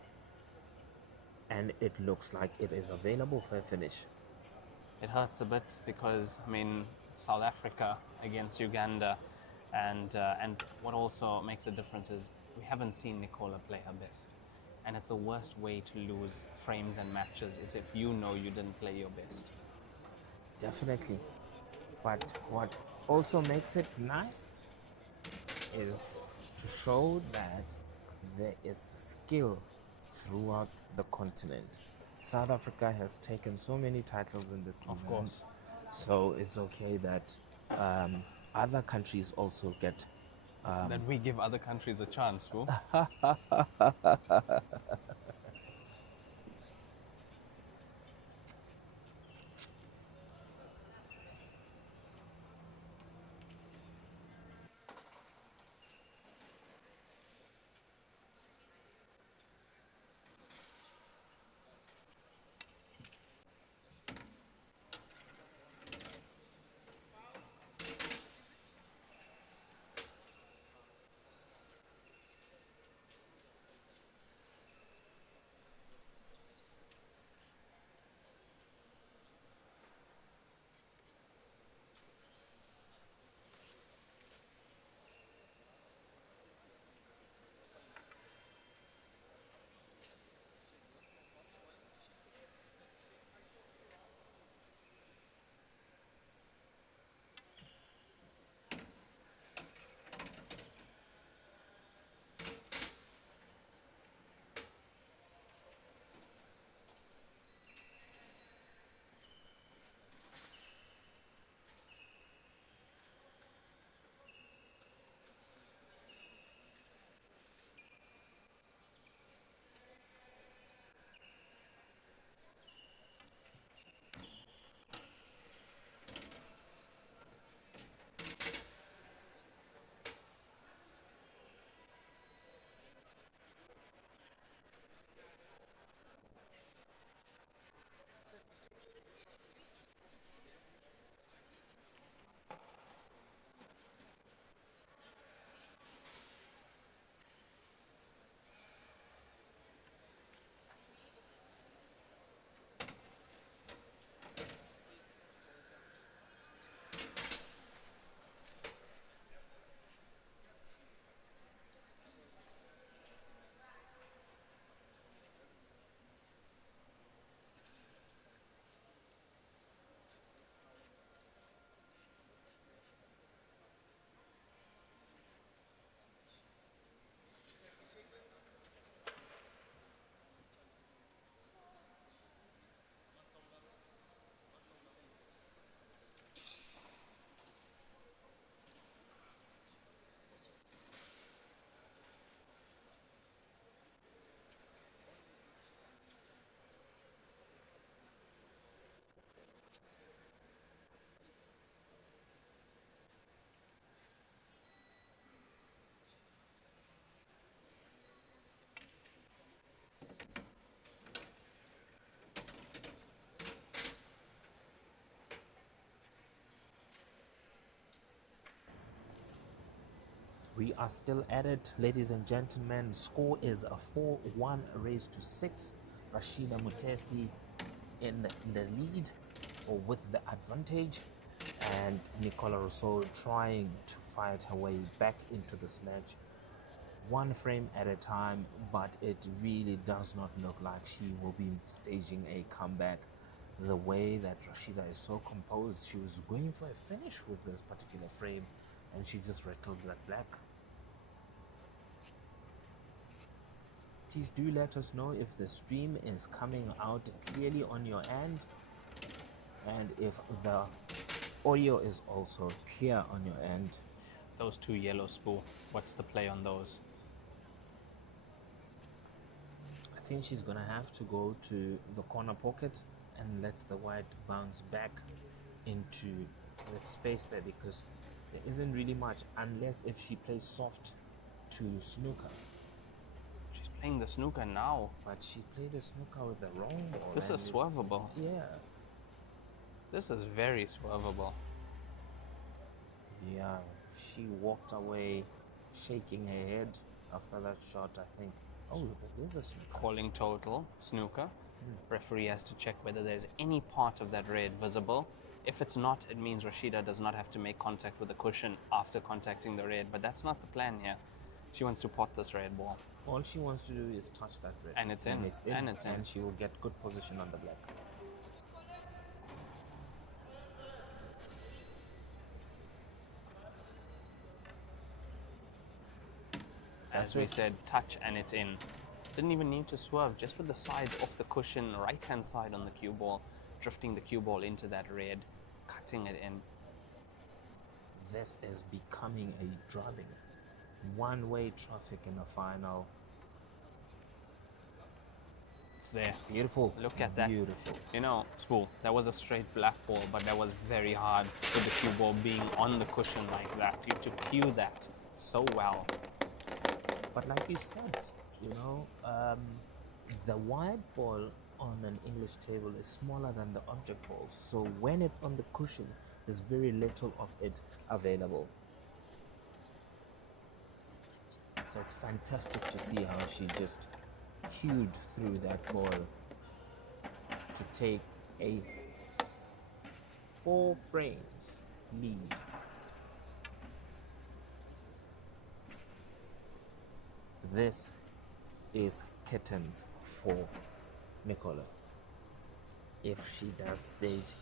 And it looks like it is available for a finish. It hurts a bit because, I mean, South Africa against Uganda, and what also makes a difference is we haven't seen Nicola play her best. And it's the worst way to lose frames and matches is if you know you didn't play your best. Definitely. But what also makes it nice is to show that there is skill throughout the continent. South Africa has taken so many titles in this event. Of course. So it's okay that other countries also get That we give other countries a chance, Spo. We are still at it, ladies and gentlemen. Score is a 4-1 raised to 6. Rashida Mutesi in the lead or with the advantage, and Nicola Rossouw trying to fight her way back into this match one frame at a time, but it really does not look like she will be staging a comeback. The way that Rashida is so composed, she was going for a finish with this particular frame and she just rattled that black. Please do let us know if the stream is coming out clearly on your end and if the audio is also clear on your end. Those two yellow spool, what's the play on those? I think she's gonna have to go to the corner pocket and let the white bounce back into that space there, because there isn't really much unless if she plays soft to snooker. She's playing the snooker now. But she played the snooker with the wrong ball. This is swervable. Yeah. This is very swervable. Yeah, she walked away shaking her head after that shot, I think. Oh, it is a snooker. Calling total, snooker. Referee has to check whether there's any part of that red visible. If it's not, it means Rashida does not have to make contact with the cushion after contacting the red, but that's not the plan here. She wants to pot this red ball. All she wants to do is touch that red. And it's in. And it's in. And she will get good position on the black. As we said, touch and it's in. Didn't even need to swerve, just with the sides off the cushion, right hand side on the cue ball, drifting the cue ball into that red, cutting it in. This is becoming a drubbing. One-way traffic in the final. It's there. Beautiful. Look at that. Beautiful. You know, Spool, that was a straight black ball, but that was very hard with the cue ball being on the cushion like that. You have to cue that so well. But like you said, you know, the wide ball on an English table is smaller than the object ball. So when it's on the cushion, there's very little of it available. So it's fantastic to see how she just cued through that ball to take a 4 frames lead. This is kittens for Nicola. If she does stage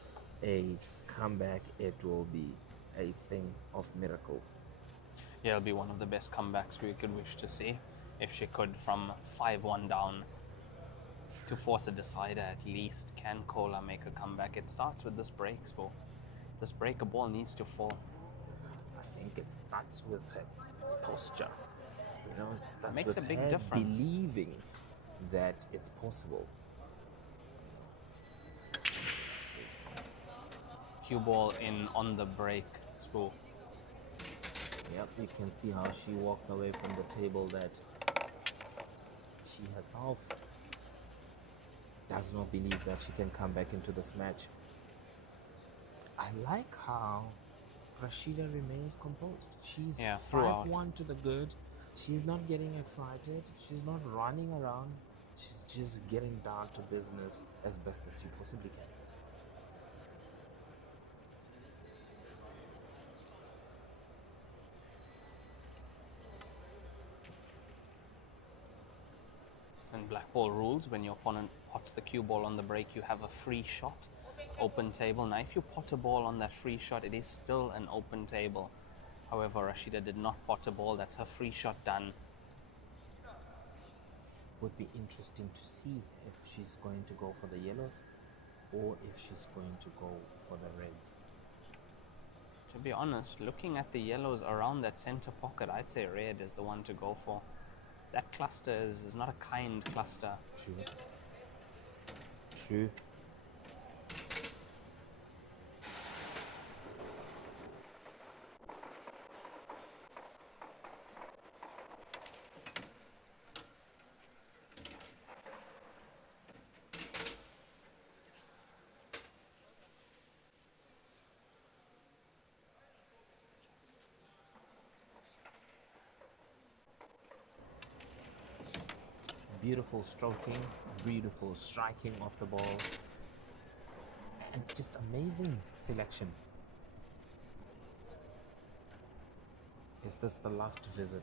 a comeback, it will be a thing of miracles. Yeah, it'll be one of the best comebacks we could wish to see. If she could, from 5-1 down, to force a decider at least. Can Cola make a comeback? It starts with this break, Spo. This break, a ball needs to fall. I think it starts with her posture. You know, it starts Makes with a big her difference. believing that it's possible. Cue ball in on the break, Spo. Yep, you can see how she walks away from the table, that she herself does not believe that she can come back into this match. I like how Rashida remains composed. She's throughout. 5-1 to the good. She's not getting excited. She's not running around. She's just getting down to business as best as she possibly can. In Blackball rules, when your opponent pots the cue ball on the break, you have a free shot, open table. Now, if you pot a ball on that free shot, it is still an open table. However, Rashida did not pot a ball. That's her free shot done. Would be interesting to see if she's going to go for the yellows or if she's going to go for the reds. To be honest, looking at the yellows around that center pocket, I'd say red is the one to go for. That cluster is not a kind cluster. True. Beautiful stroking, beautiful striking of the ball, and just amazing selection. Is this the last visit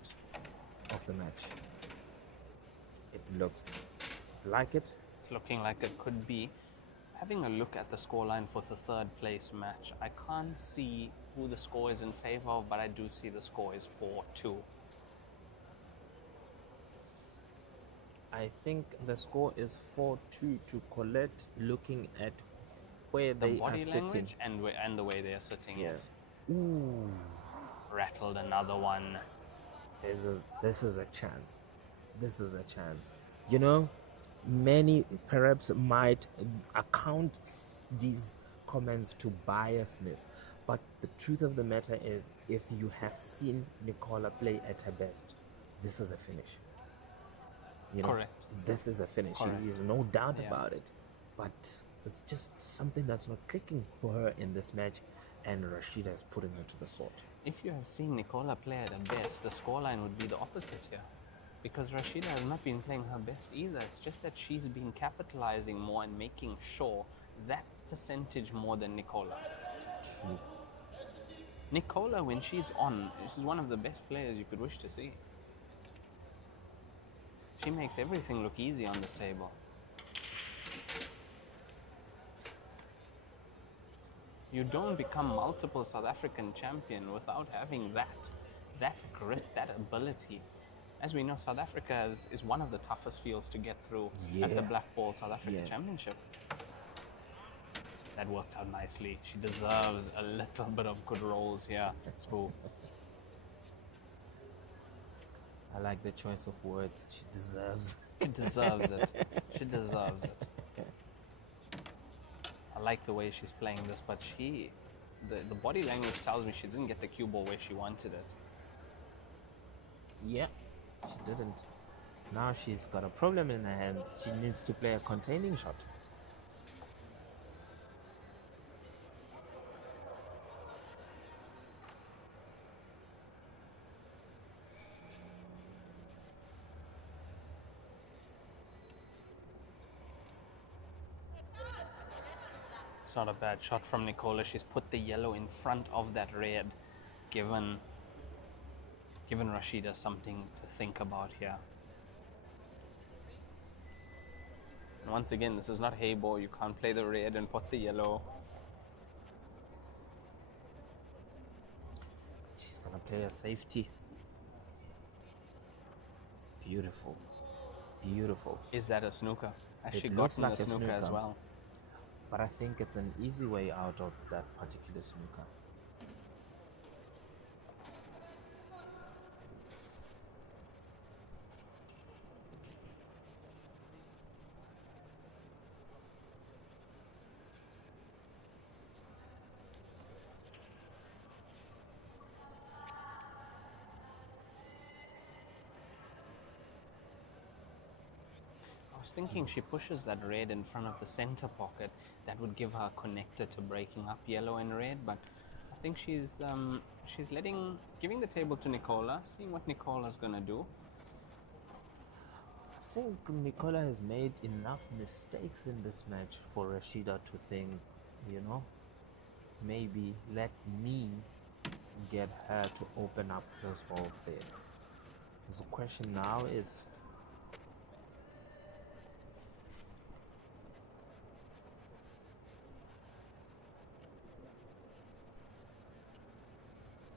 of the match? It looks like it. It's looking like it could be. Having a look at the scoreline for the third place match, I can't see who the score is in favor of, but I do see the score is 4-2. I think the score is 4-2 to Colette, looking at where The they are body sitting. language and the way they are sitting, Yeah. yes. Ooh, Rattled another one. this is a chance. This is a chance. You know, many perhaps might account these comments to biasness, but the truth of the matter is, if you have seen Nicola play at her best, this is a finish. You know, Correct. this is a finish. Correct. There's no doubt Yeah. about it. But there's just something that's not clicking for her in this match, and Rashida is putting her to the sword. If you have seen Nicola play at her best, the scoreline would be the opposite here. Because Rashida has not been playing her best either. It's just that she's been capitalizing more and making sure that percentage more than Nicola. True. Nicola, when she's on, she's one of the best players you could wish to see. She makes everything look easy on this table. You don't become multiple South African champion without having that grit, that ability. As we know, South Africa is one of the toughest fields to get through at the Yeah. Blackball South Africa Yeah. Championship. That worked out nicely. She deserves a little bit of good rolls here, Spoo. I like the choice of words. She deserves. She deserves it. She deserves it. I like the way she's playing this, but the body language tells me she didn't get the cue ball where she wanted it. Yeah, she didn't. Now she's got a problem in her hands. She needs to play a containing shot. It's not a bad shot from Nicola. She's put the yellow in front of that red, given Rashida something to think about here. And once again, this is not Heyball. You can't play the red and put the yellow. She's gonna play a safety. Beautiful. Beautiful. Is that a snooker? Has It she looks gotten like the a snooker as snooker. well? But I think it's an easy way out of that particular snooker. I was thinking she pushes that red in front of the center pocket. That would give her a connector to breaking up yellow and red. But I think she's giving the table to Nicola, seeing what Nicola's gonna do. I think Nicola has made enough mistakes in this match for Rashida to think, you know, maybe let me get her to open up those balls there. The question now is,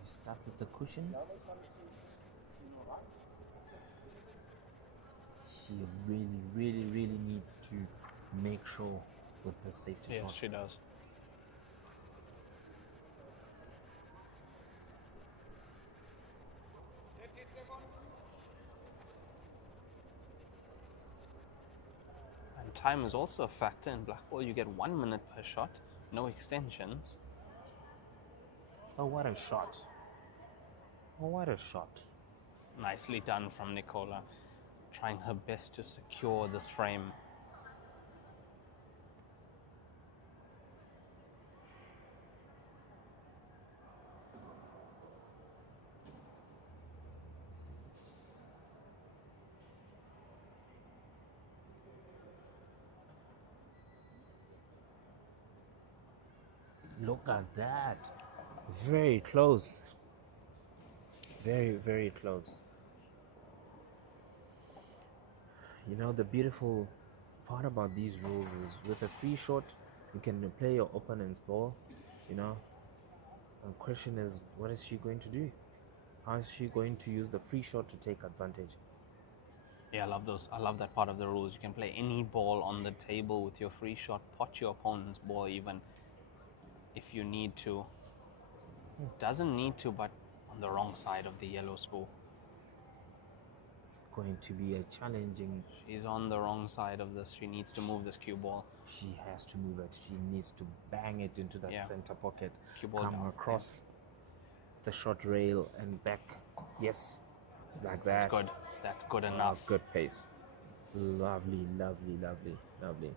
you start with the cushion. She really needs to make sure with the safety Yes, shot. she does. And time is also a factor in Blackball. You get 1 minute per shot, no extensions. Oh, what a shot. Oh, what a shot. Nicely done from Nicola, trying her best to secure this frame. Look at that. Very close. Very, very close. You know, the beautiful part about these rules is with a free shot, you can play your opponent's ball, you know. The question is, what is she going to do? How is she going to use the free shot to take advantage? Yeah, I love those. I love that part of the rules. You can play any ball on the table with your free shot, pot your opponent's ball even if you need to. Doesn't need to, but on the wrong side of the yellow spool. It's going to be a challenging. She's on the wrong side of this. She needs to move this cue ball. She has to move it. She needs to bang it into that Yeah. center pocket, Cue ball come down. across the short rail and back. Yes, like that. That's good. That's good Oh, enough. good pace. Lovely, lovely, lovely, lovely.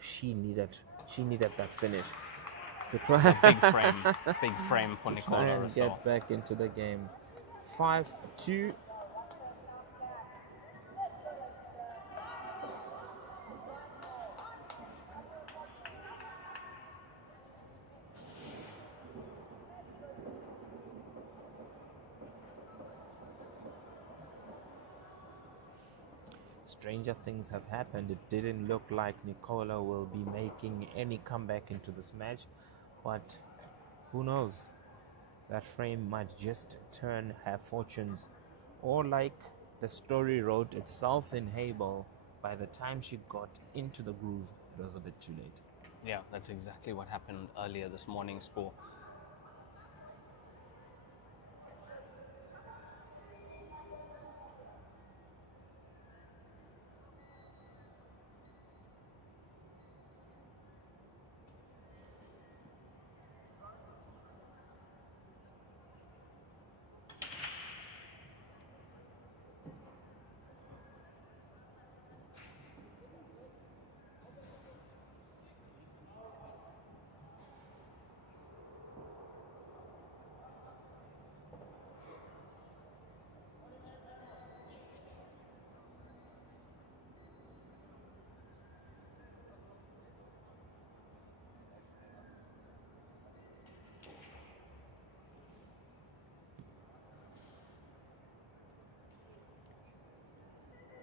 She needed that finish. To try Big frame for to Nicola try and Rossouw. get back into the game. 5-2. Stranger things have happened. It didn't look like Nicola will be making any comeback into this match, but who knows? That frame might just turn her fortunes, or like the story wrote itself in Heyball, by the time she got into the groove, it was a bit too late. Yeah, that's exactly what happened earlier this morning, Spool.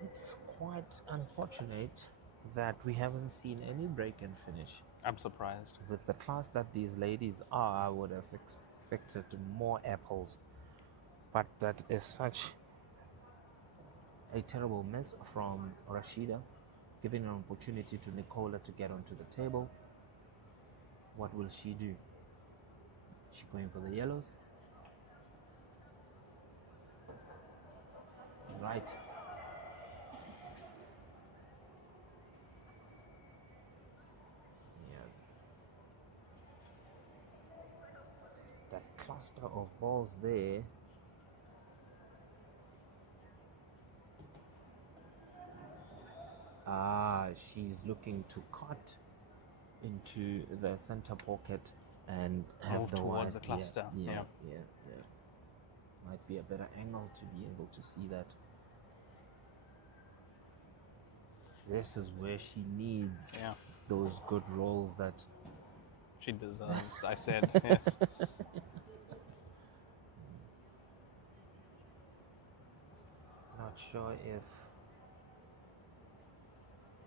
It's quite unfortunate that we haven't seen any break and finish. I'm surprised. With the class that these ladies are, I would have expected more apples. But that is such a terrible miss from Rashida, giving an opportunity to Nicola to get onto the table. What will she do? Is she going for the yellows? Right. Yeah. That cluster of balls there. She's looking to cut into the center pocket and have Move the towards wide, the cluster. Yeah. Might be a better angle to be able to see that. This is where she needs those good rolls that she deserves. I said yes. Not sure if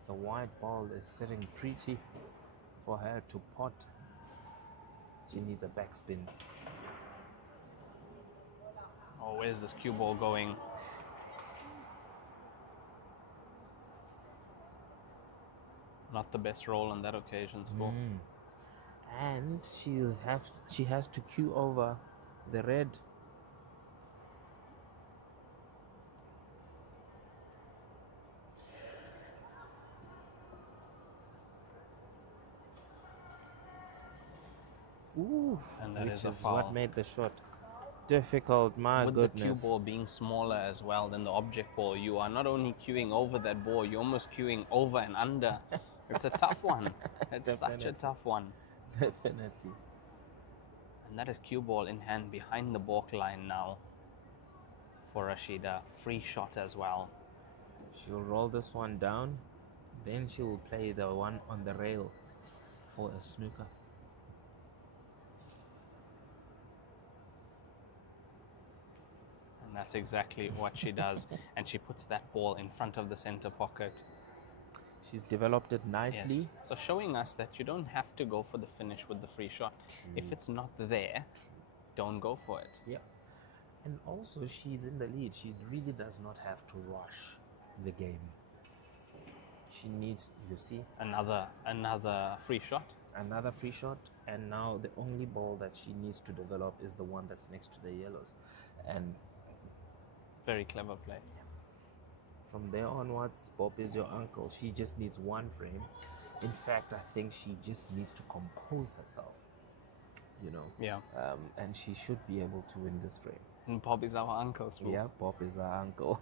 the white ball is sitting pretty for her to pot. She needs a backspin. Oh, where's this cue ball going? Not the best roll on that occasion, Spool. And she has to cue over the red. Ooh, And that which is a is foul. what made the shot difficult. My With goodness. the cue ball being smaller as well than the object ball, you are not only cueing over that ball, you're almost cueing over and under. It's a tough one. It's such a Definitely. tough one. Definitely. And that is cue ball in hand behind the balk line now for Rashida. Free shot as well. She'll roll this one down, then she'll play the one on the rail for a snooker. And that's exactly what she does. And she puts that ball in front of the center pocket. She's developed it nicely. Yes. So showing us that you don't have to go for the finish with the free shot. If it's not there, don't go for it. Yeah. And also, she's in the lead. She really does not have to rush the game. She needs, you see, Another free shot. another free shot, and now the only ball that she needs to develop is the one that's next to the yellows. And Very clever play. from there onwards, Bob is your uncle. She just needs one frame. In fact, I think she just needs to compose herself, you know. Yeah. And she should be able to win this frame. And Bob is our uncle. So Yeah, Bob is our uncle.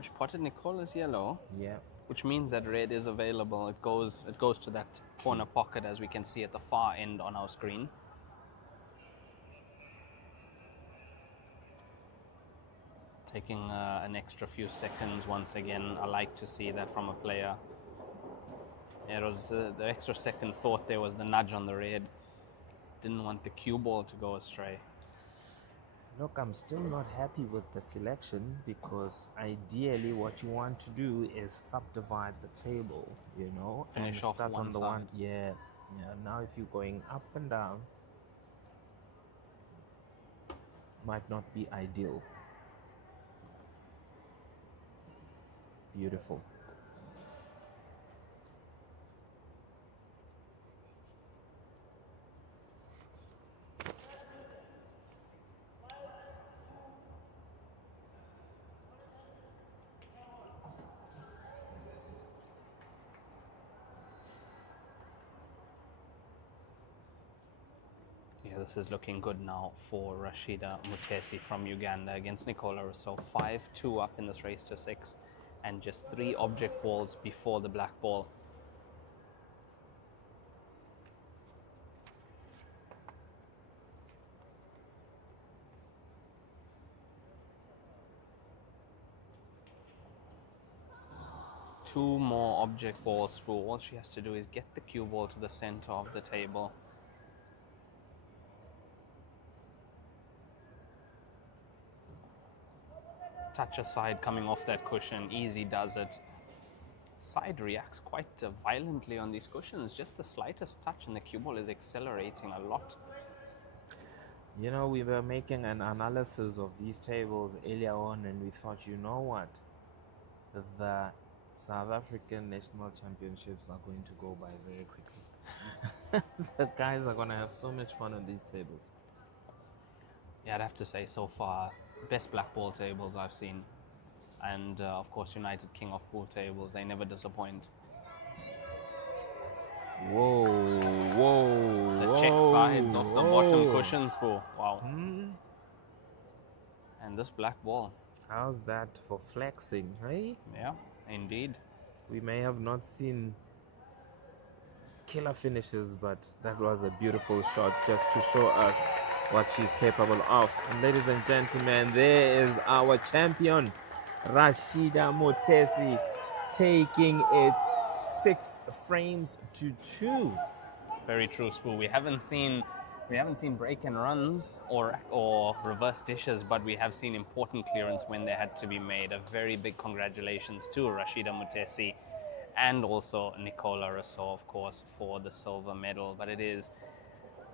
she potted Nicola's yellow, Yeah. which means that red is available. It goes to that corner pocket, as we can see at the far end on our screen. Taking an extra few seconds once again. I like to see that from a player. It was the extra second thought there was the nudge on the red. Didn't want the cue ball to go astray. Look, I'm still not happy with the selection because ideally what you want to do is subdivide the table, you know, Finish and off start one on the side. one. Yeah. Now if you're going up and down, might not be ideal. Beautiful. Yeah, this is looking good now for Rashida Mutesi from Uganda against Nicola Rossouw. 5-2 up in this race to 6, and just 3 object balls before the black ball. Two more object balls through. All she has to do is get the cue ball to the center of the table. Touch aside coming off that cushion. Easy does it. Side reacts quite violently on these cushions. Just the slightest touch and the cue ball is accelerating a lot. You know, we were making an analysis of these tables earlier on, and we thought, you know what? The South African National Championships are going to go by very quickly. The guys are going to have so much fun on these tables. Yeah, I'd have to say so far, best black ball tables I've seen. And of course, United King of Pool tables, they never disappoint. Whoa, whoa, The check sides of the bottom cushions, bro. Wow. And this black ball. How's that for flexing, hey? Yeah, indeed. We may have not seen killer finishes, but that was a beautiful shot just to show us what she's capable of. And ladies and gentlemen, there is our champion, Rashida Mutesi, taking it 6 frames to 2. Very true, Spoo. We haven't seen break and runs or reverse dishes, but we have seen important clearance when they had to be made. A very big congratulations to Rashida Mutesi and also Nicola Rossouw, of course, for the silver medal. But it is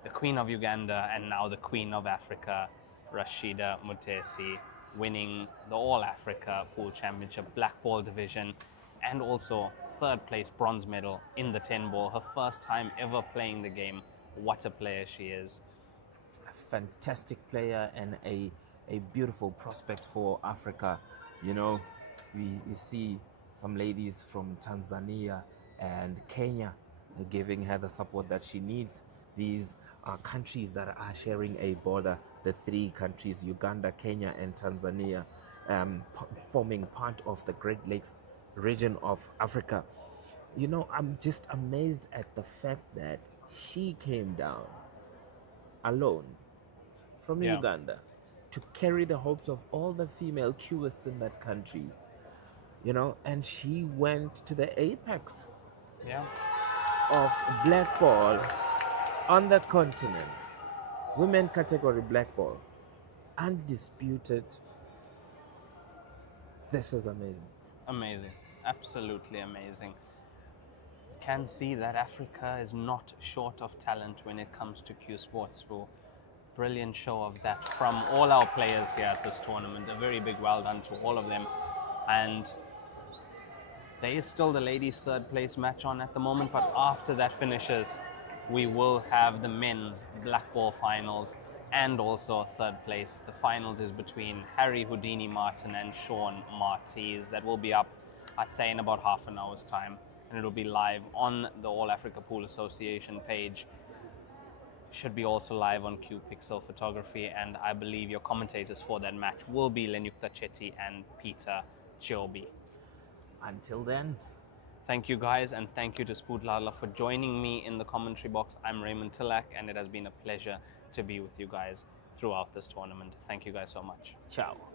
the Queen of Uganda and now the Queen of Africa, Rashida Mutesi, winning the All Africa Pool Championship Black Ball division, and also 3rd place bronze medal in the 10 ball. Her first time ever playing the game. What a player she is. A fantastic player and a beautiful prospect for Africa. You know, we see some ladies from Tanzania and Kenya giving her the support that she needs. These are countries that are sharing a border, the 3 countries, Uganda, Kenya, and Tanzania, forming part of the Great Lakes region of Africa. You know, I'm just amazed at the fact that she came down alone from Uganda to carry the hopes of all the female cueists in that country. You know, and she went to the apex of blackball on the continent Women category Blackball. Undisputed. This is amazing. Amazing. Absolutely amazing. Can see that Africa is not short of talent when it comes to Q Sports. Bro. Brilliant show of that from all our players here at this tournament. A very big well done to all of them. And there is still the ladies' third place match on at the moment, but after that finishes, we will have the men's Blackball finals and also third place. The finals is between Harry Houdini Martin and Sean Martiz. That will be up, I'd say, in about half an hour's time, and it'll be live on the All Africa Pool Association page. Should be also live on Q Pixel Photography, and I believe your commentators for that match will be Lenyukta Chetty and Peter Chobi. Until then, thank you guys, and thank you to Spoedladler for joining me in the commentary box. I'm Raymond Tillak, and it has been a pleasure to be with you guys throughout this tournament. Thank you guys so much. ciao.